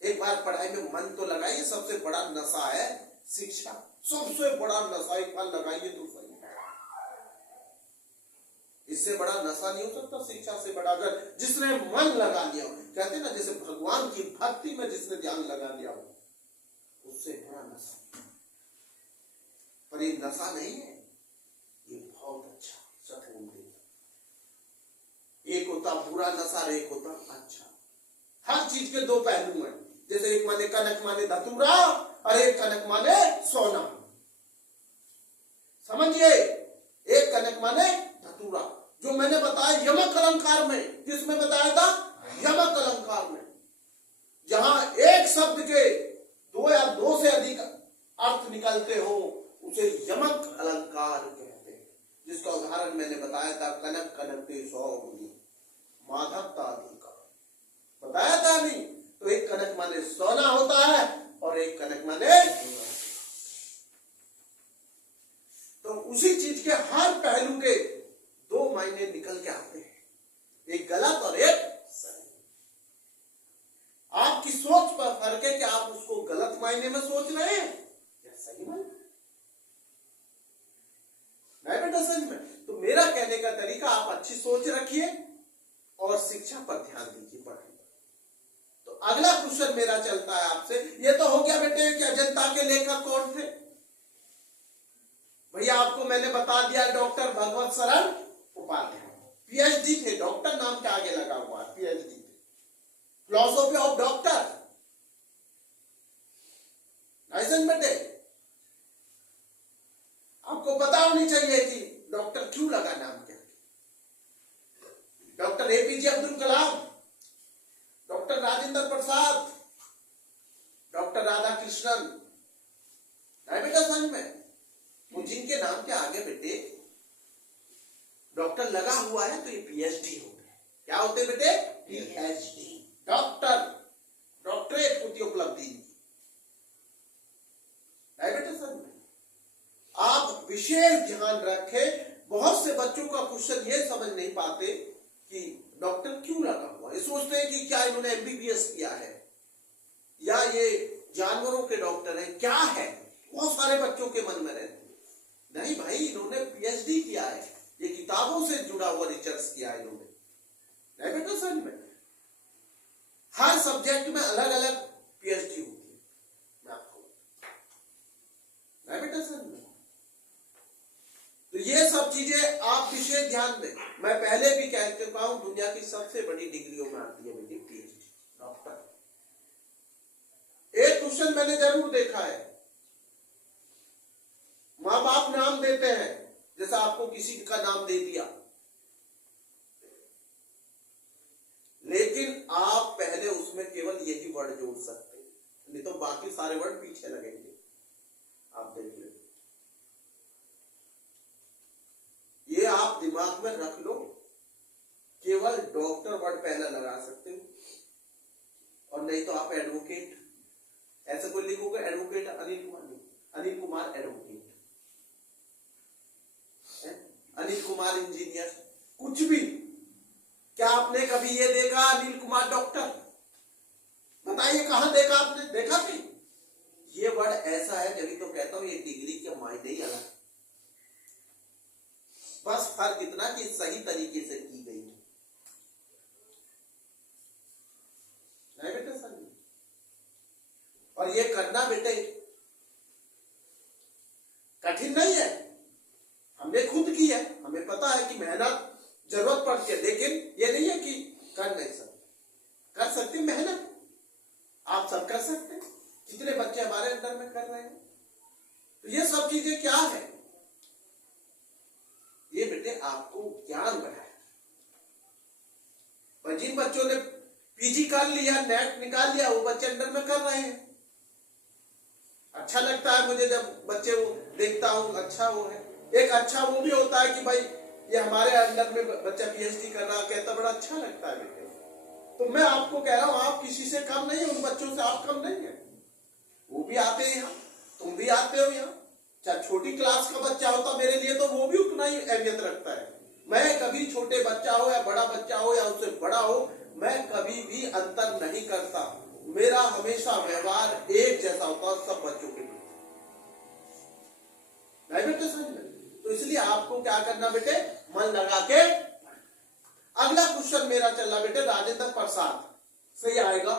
एक बार पढ़ाई में मन तो लगाइए। सबसे बड़ा नशा है शिक्षा, सबसे बड़ा नशा। एक बार लगाइए तो सही, इससे बड़ा नशा नहीं हो सकता शिक्षा से बड़ा। अगर जिसने मन लगा लिया, कहते ना जैसे भगवान की भक्ति में जिसने ध्यान लगा लिया हो, उससे बड़ा नशा। पर ये नशा नहीं है, ये बहुत अच्छा सुकून देता। एक होता बुरा नशा, एक होता अच्छा। हर चीज के 2 पहलू हैं। जैसे एक माने कनक माने धतूरा, और एक कनक माने सोना। समझिए, एक कनक माने धतूरा, जो मैंने बताया यमक अलंकार में। किसमें बताया था? यमक अलंकार में। जहां एक शब्द के 2 या 2 से अधिक अर्थ निकलते हो उसे यमक अलंकार कहते हैं। जिसका उदाहरण मैंने बताया था, कनक कनकते 100 गुनी माधवता अधिकार, बताया था नहीं? तो एक कनक माने सोना होता है और एक कनक माने। तो उसी चीज के हर पहलू के दो मायने निकल के आते हैं, एक गलत और एक सही। आपकी सोच पर फर्क है कि आप उसको गलत मायने में सोच रहे हैं या सही मायने। नहीं बेटा समझ में। तो मेरा कहने का तरीका, आप अच्छी सोच रखिए और शिक्षा पर ध्यान दीजिए, पढ़ाई। तो अगला क्वेश्चन मेरा चलता है आपसे, ये तो हो गया बेटे कि अजंता के लेखक कौन थे। भैया आपको मैंने बता दिया, डॉक्टर भगवत शरण उपाध्याय, पीएचडी थे, डॉक्टर नाम के आगे लगा हुआ है, पीएचडी थे, फिलोसॉफी ऑफ डॉक्टर। लाइसेंस बेटे आपको पता होनी चाहिए कि डॉक्टर क्यों लगा नाम के आगे। Doctor APJ Abdul Kalam, doctor Rajendra Prasad, doctor Radha Krishnan, नहीं बेटा समझ में। वो जिनके नाम के आगे बेटे डॉक्टर लगा हुआ है तो ये पीएचडी हो गए। क्या होते बेटे? पीएचडी, डॉक्टर, डॉक्टरेट की उपलब्धि। नहीं बेटा समझ में। आप विशेष ध्यान रखें, बहुत से बच्चों का क्वेश्चन ये समझ नहीं पाते कि डॉक्टर क्यों लगा हुआ। ये सोचते हैं कि क्या इन्होंने एमबीबीएस किया है या ये जानवरों के डॉक्टर हैं, क्या है, बहुत सारे बच्चों के मन में रहते हैं। नहीं भाई, इन्होंने पीएचडी किया है, ये किताबों से जुड़ा हुआ रिसर्च किया है इन्होंने। नहीं बेटा समझ में। हर सब्जेक्ट में अलग अलग पीएचडी होती है, मैं आपको। नहीं बेटा समझ में। तो ये सब चीजें आप विशेष ध्यान दें। मैं पहले भी कह चुका हूं, दुनिया की सबसे बड़ी डिग्रियों में आती है बेटी पीएचडी, डॉक्टर। एक क्वेश्चन मैंने जरूर देखा है, मां बाप नाम देते हैं, जैसा आपको किसी का नाम दे दिया, लेकिन आप पहले उसमें केवल यही वर्ड जोड़ सकते हैं, नहीं तो बाकी सारे वर्ड पीछे लगेंगे। आप देख लें, ये आप दिमाग में रख लो, केवल डॉक्टर वर्ड पहला लगा सकते हो, और नहीं तो आप एडवोकेट, ऐसे कोई लिखोगे advocate Anil Kumar, Anil Kumar advocate, Anil Kumar engineer, कुछ भी। क्या आपने कभी ये देखा अनिल कुमार डॉक्टर? बताइए कहां देखा आपने? देखा नहीं। ये वर्ड ऐसा है, जब तो कहता हूं ये डिग्री के मायने ही अलग, बस फर्क इतना कि सही तरीके से की गई है। नहीं बेटे समझ। और ये करना बेटे कठिन नहीं है, हमने खुद की है, हमें पता है कि मेहनत जरूरत पड़ती है, लेकिन ये नहीं है कि कर नहीं सकते, कर सकते मेहनत, आप सब कर सकते हैं। कितने बच्चे हमारे अंदर में कर रहे हैं। तो ये सब चीजें क्या है, ये बेटे आपको ज्ञान बढ़ाए। और जिन बच्चों ने पीजी कर लिया, नेट निकाल लिया, वो बच्चे अंडर में कर रहे हैं। अच्छा लगता है मुझे जब बच्चे वो देखता हूं, अच्छा वो है। एक अच्छा वो भी होता है कि भाई ये हमारे अंडर में बच्चा पीएचडी कर रहा, कहता बड़ा अच्छा लगता है बेटे। तो मैं आपको कह रहा हूं, आप किसी से कम नहीं है, उन बच्चों से आप कम नहीं है। वो भी आते हैं यहाँ, तुम भी आते हो यहाँ। चाहे छोटी क्लास का बच्चा होता मेरे लिए तो वो भी उतना ही अहमियत रखता है। मैं कभी छोटे बच्चा हो या बड़ा बच्चा हो या उससे बड़ा हो, मैं कभी भी अंतर नहीं करता। मेरा हमेशा व्यवहार एक जैसा होता है सब बच्चों के लिए। नहीं बेटे समझ में। तो इसलिए आपको क्या करना बेटे, मन लगा के। अगला क्वेश्चन मेरा चल रहा बेटे, राजेंद्र प्रसाद सही आएगा।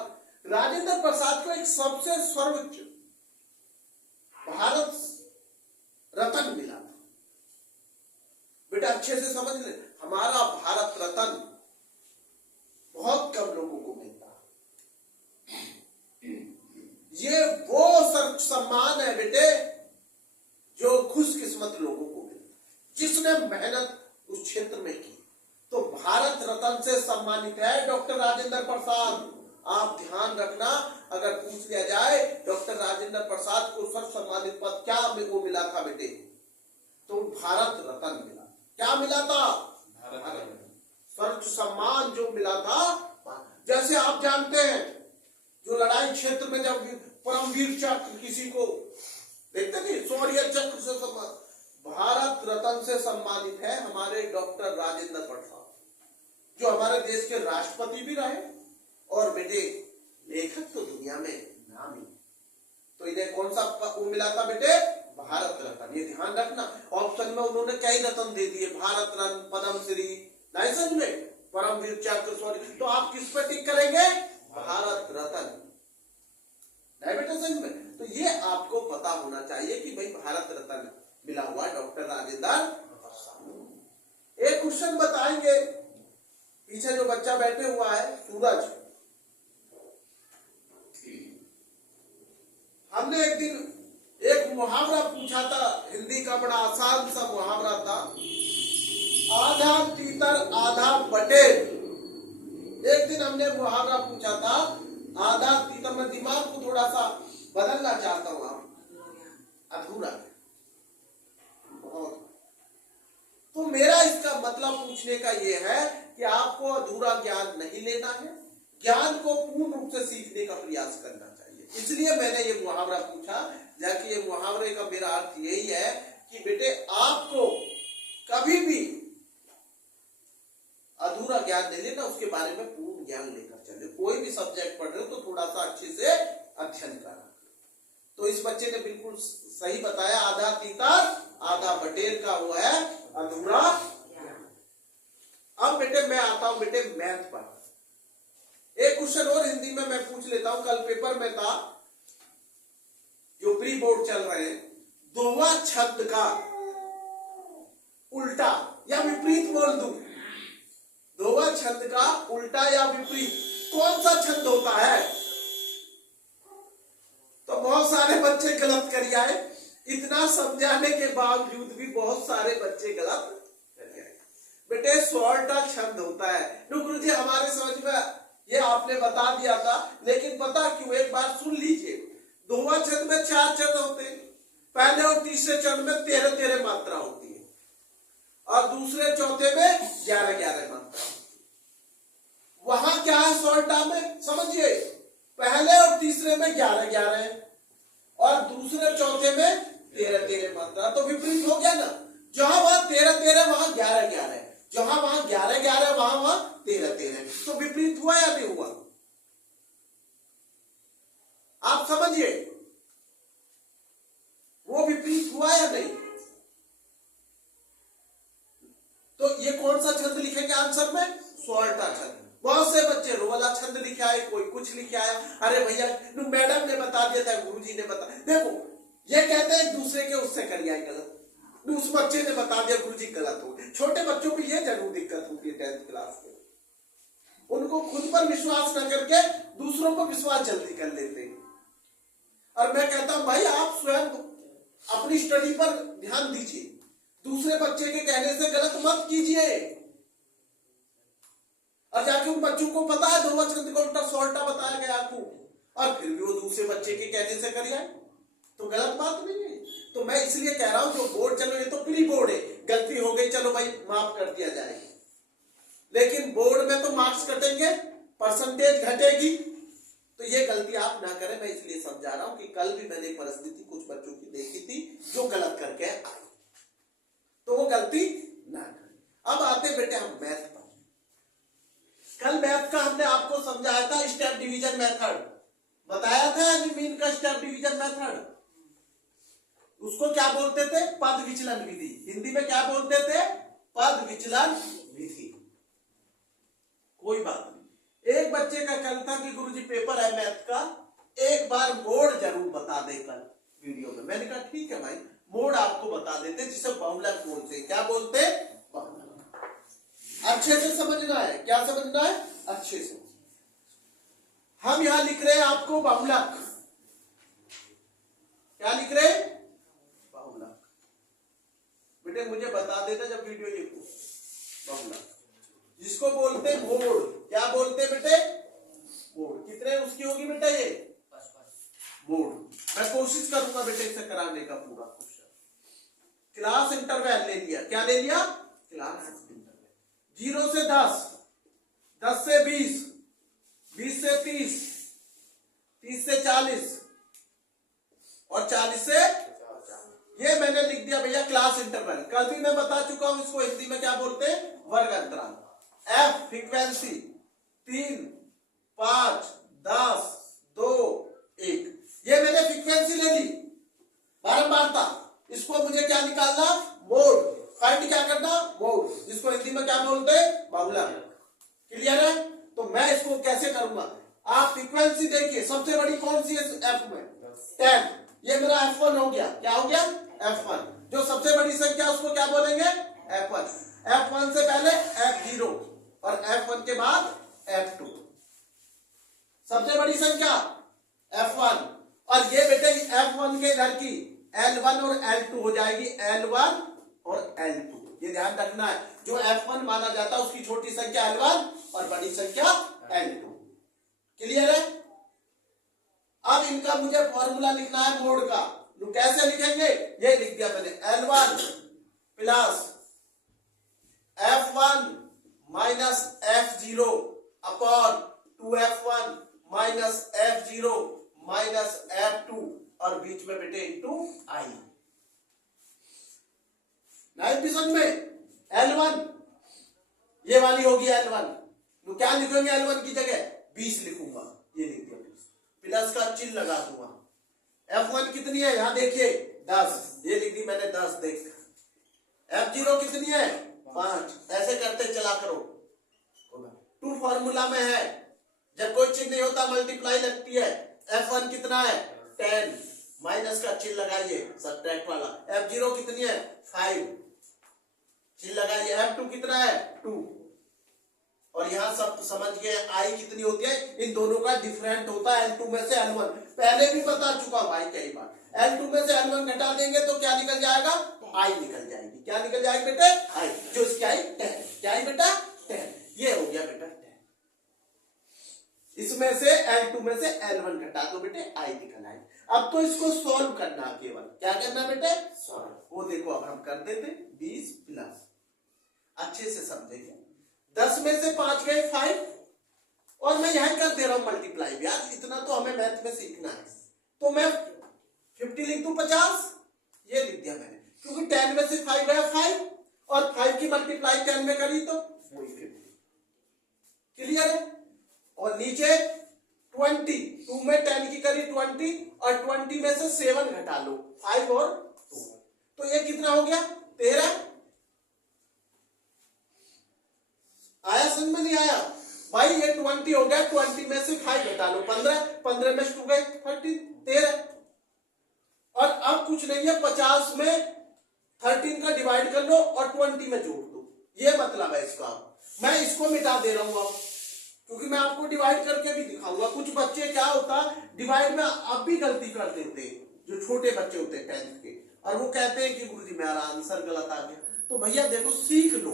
राजेंद्र प्रसाद को एक सबसे सर्वोच्च भारत रत्न मिला था। बेटा अच्छे से समझ ले, हमारा भारत रत्न बहुत कम लोगों को मिलता है। ये वो सम्मान है बेटे जो खुशकिस्मत लोगों को मिलता है, जिसने मेहनत उस क्षेत्र में की। तो भारत रत्न से सम्मानित है डॉक्टर राजेंद्र प्रसाद। आप ध्यान रखना, अगर पूछ लिया जाए डॉक्टर राजेंद्र प्रसाद को सर्व सम्मानित पद क्या वो मिला था बेटे, तो भारत रत्न मिला। क्या मिला था? भारत सर्व सम्मान जो मिला था। जैसे आप जानते हैं, जो लड़ाई क्षेत्र में जब परमवीर चक्र किसी को देखते नहीं, शौर्य चक्र से सम्मान, भारत रत्न से सम्मानित है हमारे डॉक्टर राजेंद्र प्रसाद, जो हमारे देश के राष्ट्रपति भी रहे और बेटे लेखक तो दुनिया में नाम ही। तो इन्हें कौन सा वो मिला था बेटे? भारत रत्न। ये ध्यान रखना, ऑप्शन में उन्होंने कई रत्न दे दिए, भारत रत्न, पद्मश्री, नहीं समझ में, परमवीर चक्र, सॉरी। तो आप किस पे टिक करेंगे? भारत रत्न, नहीं बेटा समझ में। तो ये आपको पता होना चाहिए कि भाई भारत रत्न मिला हुआ डॉक्टर राजेंद्र। एक क्वेश्चन बताएंगे, पीछे जो बच्चा बैठे हुआ है सूरज, हमने एक दिन एक मुहावरा पूछा था, हिंदी का बड़ा आसान सा मुहावरा था, आधा तीतर आधा बटेर। एक दिन हमने मुहावरा पूछा था, आधा तीतर। मैं दिमाग को थोड़ा सा बदलना चाहता हूं, अधूरा बहुत। तो मेरा इसका मतलब पूछने का यह है कि आपको अधूरा ज्ञान नहीं लेना है, ज्ञान को पूर्ण रूप से सीखने का प्रयास करना चाहिए। इसलिए मैंने ये मुहावरा पूछा, जबकि ये मुहावरे का मेरा अर्थ यही है कि बेटे आपको कभी भी अधूरा ज्ञान नहीं लेना, उसके बारे में पूर्ण ज्ञान लेकर चले। कोई भी सब्जेक्ट पढ़ रहे हो तो थोड़ा सा अच्छे से अध्ययन करना। तो इस बच्चे ने बिल्कुल सही बताया, आधा तीतर आधा बटेर का वो है अधूरा। अब बेटे मैं आता हूं बेटे मैथ पर। एक क्वेश्चन और हिंदी में मैं पूछ लेता हूं, कल पेपर में था, जो प्री बोर्ड चल रहे हैं, दोवा छंद का उल्टा या विपरीत बोल दूं, दोवा छंद का उल्टा या विपरीत कौन सा छंद होता है? तो बहुत सारे बच्चे गलत कर आए, इतना समझाने के बावजूद भी बहुत सारे बच्चे गलत कर आए। बेटे सॉल्टा छंद होता है। गुरु जी हमारे समझ में ये आपने बता दिया था, लेकिन पता क्यों, एक बार सुन लीजिए। दोवा छंद में 4 चरण होते हैं, पहले और तीसरे चरण में 13-13 मात्रा होती है, और दूसरे चौथे में 11-11 मात्रा होती है। वहां क्या है सॉल्टा में, समझिए, पहले और तीसरे में 11-11 है और दूसरे चौथे में 13-13 मात्रा। तो विपरीत हो गया ना, जहां वहां 13-13 वहां 11-11 है, जहां वहां 11-11 वहां 13-13। तो विपरीत हुआ या नहीं हुआ? आप समझिए, वो विपरीत हुआ या नहीं? तो ये कौन सा छंद लिखेंगे आंसर में? सॉल्टा छंद। बहुत से बच्चे रोवाला छंद लिखा है, कोई कुछ लिखा है। अरे भैया मैडम ने बता दिया था, गुरुजी ने बता, देखो ये कहते हैं एक दूसरे के उससे करिए गलत, उस बच्चे ने बता दिया गुरुजी गलत हो गए। छोटे बच्चों को ये जरूर दिक्कत होती है 10th क्लास में, उनको खुद पर विश्वास न करके दूसरों को विश्वास जल्दी कर लेते हैं। और मैं कहता हूं भाई आप स्वयं अपनी स्टडी पर ध्यान दीजिए, दूसरे बच्चे के कहने से गलत मत कीजिए। और जाके उन बच्चों को पता है दोवा छंद का उल्टा सॉल्टा बताया गया आपको, और फिर भी वो दूसरे बच्चे के कहने से कर जाए, तो गलत बात नहीं है। तो मैं इसलिए कह रहा हूं जो बोर्ड चलो, ये तो प्री बोर्ड है, गलती हो गई चलो भाई माफ कर दिया जाएगा, लेकिन बोर्ड में तो मार्क्स कटेंगे, परसेंटेज घटेगी। तो ये गलती आप ना करें, मैं इसलिए समझा रहा हूं कि कल भी मैंने परिस्थिति कुछ बच्चों की देखी थी जो गलत करके आए, तो वो गलती ना करें। अब आते बेटे हम मैथ पर। कल मैथ का हमने आपको समझाया था स्टेप डिवीजन मेथड, बताया था मीन का स्टेप डिवीजन मेथड। उसको क्या बोलते थे? पद विचलन विधि। हिंदी में क्या बोलते थे? पद विचलन विधि। कोई बात नहीं, एक बच्चे का कल था कि गुरुजी पेपर है मैथ का, एक बार मोड जरूर बता दे कल वीडियो में। मैंने कहा ठीक है भाई, मोड आपको बता देते, जिसे बाउंडर मोड से क्या बोलते, अच्छे से समझना है। क्या समझना है? अच्छे से। हम यहां लिख रहे हैं आपको बाउंडर, क्या लिख रहे हैं? बाउंडर। बेटे मुझे बता देना जब वीडियो ये बाउंडर, जिसको बोलते मोड। क्या बोलते बेटे? मोड। कितने उसकी होगी बेटा ये? मोड। मैं कोशिश करूंगा बेटे इसे कराने का पूरा क्वेश्चन। क्लास इंटरवल ले लिया, क्या ले लिया? Class interval. 0 से 10, 10 से 20, 20 से 30, 30 से 40 और 40 से, ये मैंने लिख दिया दिया भैया क्लास इंटरवल। कल भी मैं बता चुका हूं इसको हिंदी में क्या बोलते हैं, वर्ग अंतराल। एफ फ्रीक्वेंसी 3, 5, 10, 2, 1, ये मैंने फ्रीक्वेंसी ले ली बारंबारता। इसको मुझे क्या निकालना, मोड। फाइंड क्या करना, मोड, जिसको हिंदी में क्या बोलते हैं, बहुलक। क्लियर है? तो मैं इसको कैसे करूंगा, आप फ्रीक्वेंसी देखिए, सबसे बड़ी कौन सी है एफ में, 10। ये मेरा F1 हो गया, क्या हो गया, F1। जो सबसे बड़ी संख्या उसको क्या बोलेंगे, F1। F1 से पहले F0 और F1 के बाद F2। सबसे बड़ी संख्या F1, और ये बेटे F1 के इधर की L1 और L2 हो जाएगी, L1 और L2। ये ध्यान रखना है, जो F1 माना जाता है उसकी छोटी संख्या L1 और बड़ी संख्या L2। क्लियर है? अब इनका मुझे फॉर्मूला लिखना है मोड का। तो कैसे लिखेंगे, ये लिख दिया मैंने, L1 plus F1 minus F0 upon 2F1 minus F0 minus F2, और बीच में बेटे इंटू आई। नाइन्थ समझ में, L1 ये वाली होगी L1, तो क्या लिखेंगे L1 की जगह 20 लिखूंगा, ये लिख दिया, प्लस का चिन्ह लगा दूंगा। F1 कितनी है, यहां देखिए 10, ये लिख दी मैंने 10, देख। F0 कितनी है, 5, ऐसे करते चला करो। 2 फॉर्मूला में है, जब कोई चिन्ह नहीं होता मल्टीप्लाई लगती है। F1 कितना है, 10, माइनस का चिन्ह लगाइए, सब्ट्रैक्ट वाला। F0 कितनी है, 5, चिन्ह लगाइए। F2 कितना है, 2, और यहां सब समझ गए आई कितनी होती है, इन दोनों का डिफरेंट होता है L2 में से L1। पहले भी बता चुका हूं भाई कई बार, L2 में से L1 घटा देंगे तो क्या निकल जाएगा, आई निकल जाएगी। क्या निकल जाएगी बेटे, आई, जो इसकी आई 10, क्या है बेटा, 10। ये हो गया बेटा 10। इसमें से L2 में से L1 घटा दो बेटे, आई निकल आई। अब तो इसको सॉल्व करना, केवल क्या करना बेटे, सॉल्व। वो देखो अब हम कर देते 20 प्लस, अच्छे से समझेंगे। 10 में से 5 गए 5, और मैं यहां कर दे रहा हूं मल्टीप्लाई। यार इतना तो हमें मैथ में सीखना है, तो मैं 50 लिख दूं 50, ये लिख दिया मैंने, क्योंकि 10 में से 5 गया 5, और 5 की मल्टीप्लाई 10 में करी तो वही 50। क्लियर है? और नीचे 20, 2 में 10 की करी 20, और 20 में से 7 घटा लो, 5 और 2, तो ये कितना हो गया, 13। आया समझ में, नहीं आया भाई, ये 20 हो गया, 20 में से 5 घटा लो, 15, 15 में 2 गए 13, 13। और अब कुछ नहीं है, 50 में 13 का डिवाइड कर लो और 20 में जोड़ दो, ये मतलब है इसका। मैं इसको मिटा दे रहा हूं अब, क्योंकि मैं आपको डिवाइड करके भी दिखाऊंगा। कुछ बच्चे क्या होता, डिवाइड में अब भी गलती कर देते हैं, जो छोटे बच्चे होते हैं 10th के, और वो कहते हैं कि गुरुजी मेरा आंसर गलत आ गया। तो भैया देखो, सीख लो,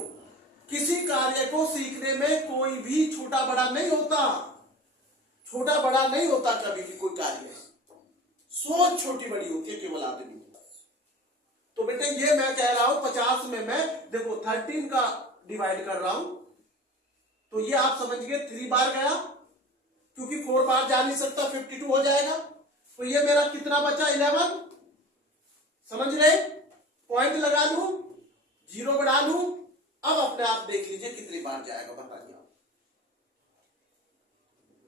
किसी कार्य को सीखने में कोई भी छोटा बड़ा नहीं होता, छोटा बड़ा नहीं होता कभी भी कोई कार्य, सोच छोटी बड़ी होती है केवल आदमी की। तो बेटे ये मैं कह रहा हूं 50 में मैं देखो 13 का डिवाइड कर रहा हूं, तो ये आप समझ गए 3 बार गया, क्योंकि 4 बार जा नहीं सकता, 52 हो जाएगा। तो ये मेरा कितना बचा, 11। समझ रहे, पॉइंट लगा लू, 0 बढ़ा लू, अब अपने आप देख लीजिए कितनी बार जाएगा, बता दिया।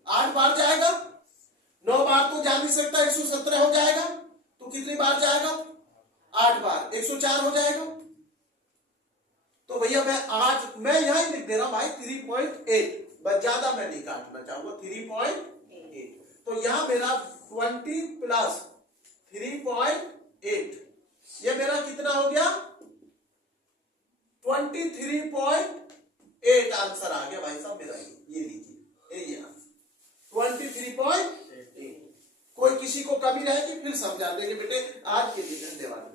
8 बार जाएगा, 9 बार तो जा नहीं सकता, 117 हो जाएगा, तो कितनी बार जाएगा, 8 बार, 104 हो जाएगा। तो भैया मैं यहां ही लिख दे रहा हूं भाई 3.8, बस ज्यादा मैं नहीं काटना चाहूंगा, 3.8। तो यहां मेरा 20 प्लस 3.8, ये मेरा कितना हो गया, 23.8 आंसर आ गया भाई साहब मेरा। ये लीजिए, ये 23.8। कोई किसी को कमी रहेगी फिर समझा देंगे बेटे। आज के लिए धन्यवाद।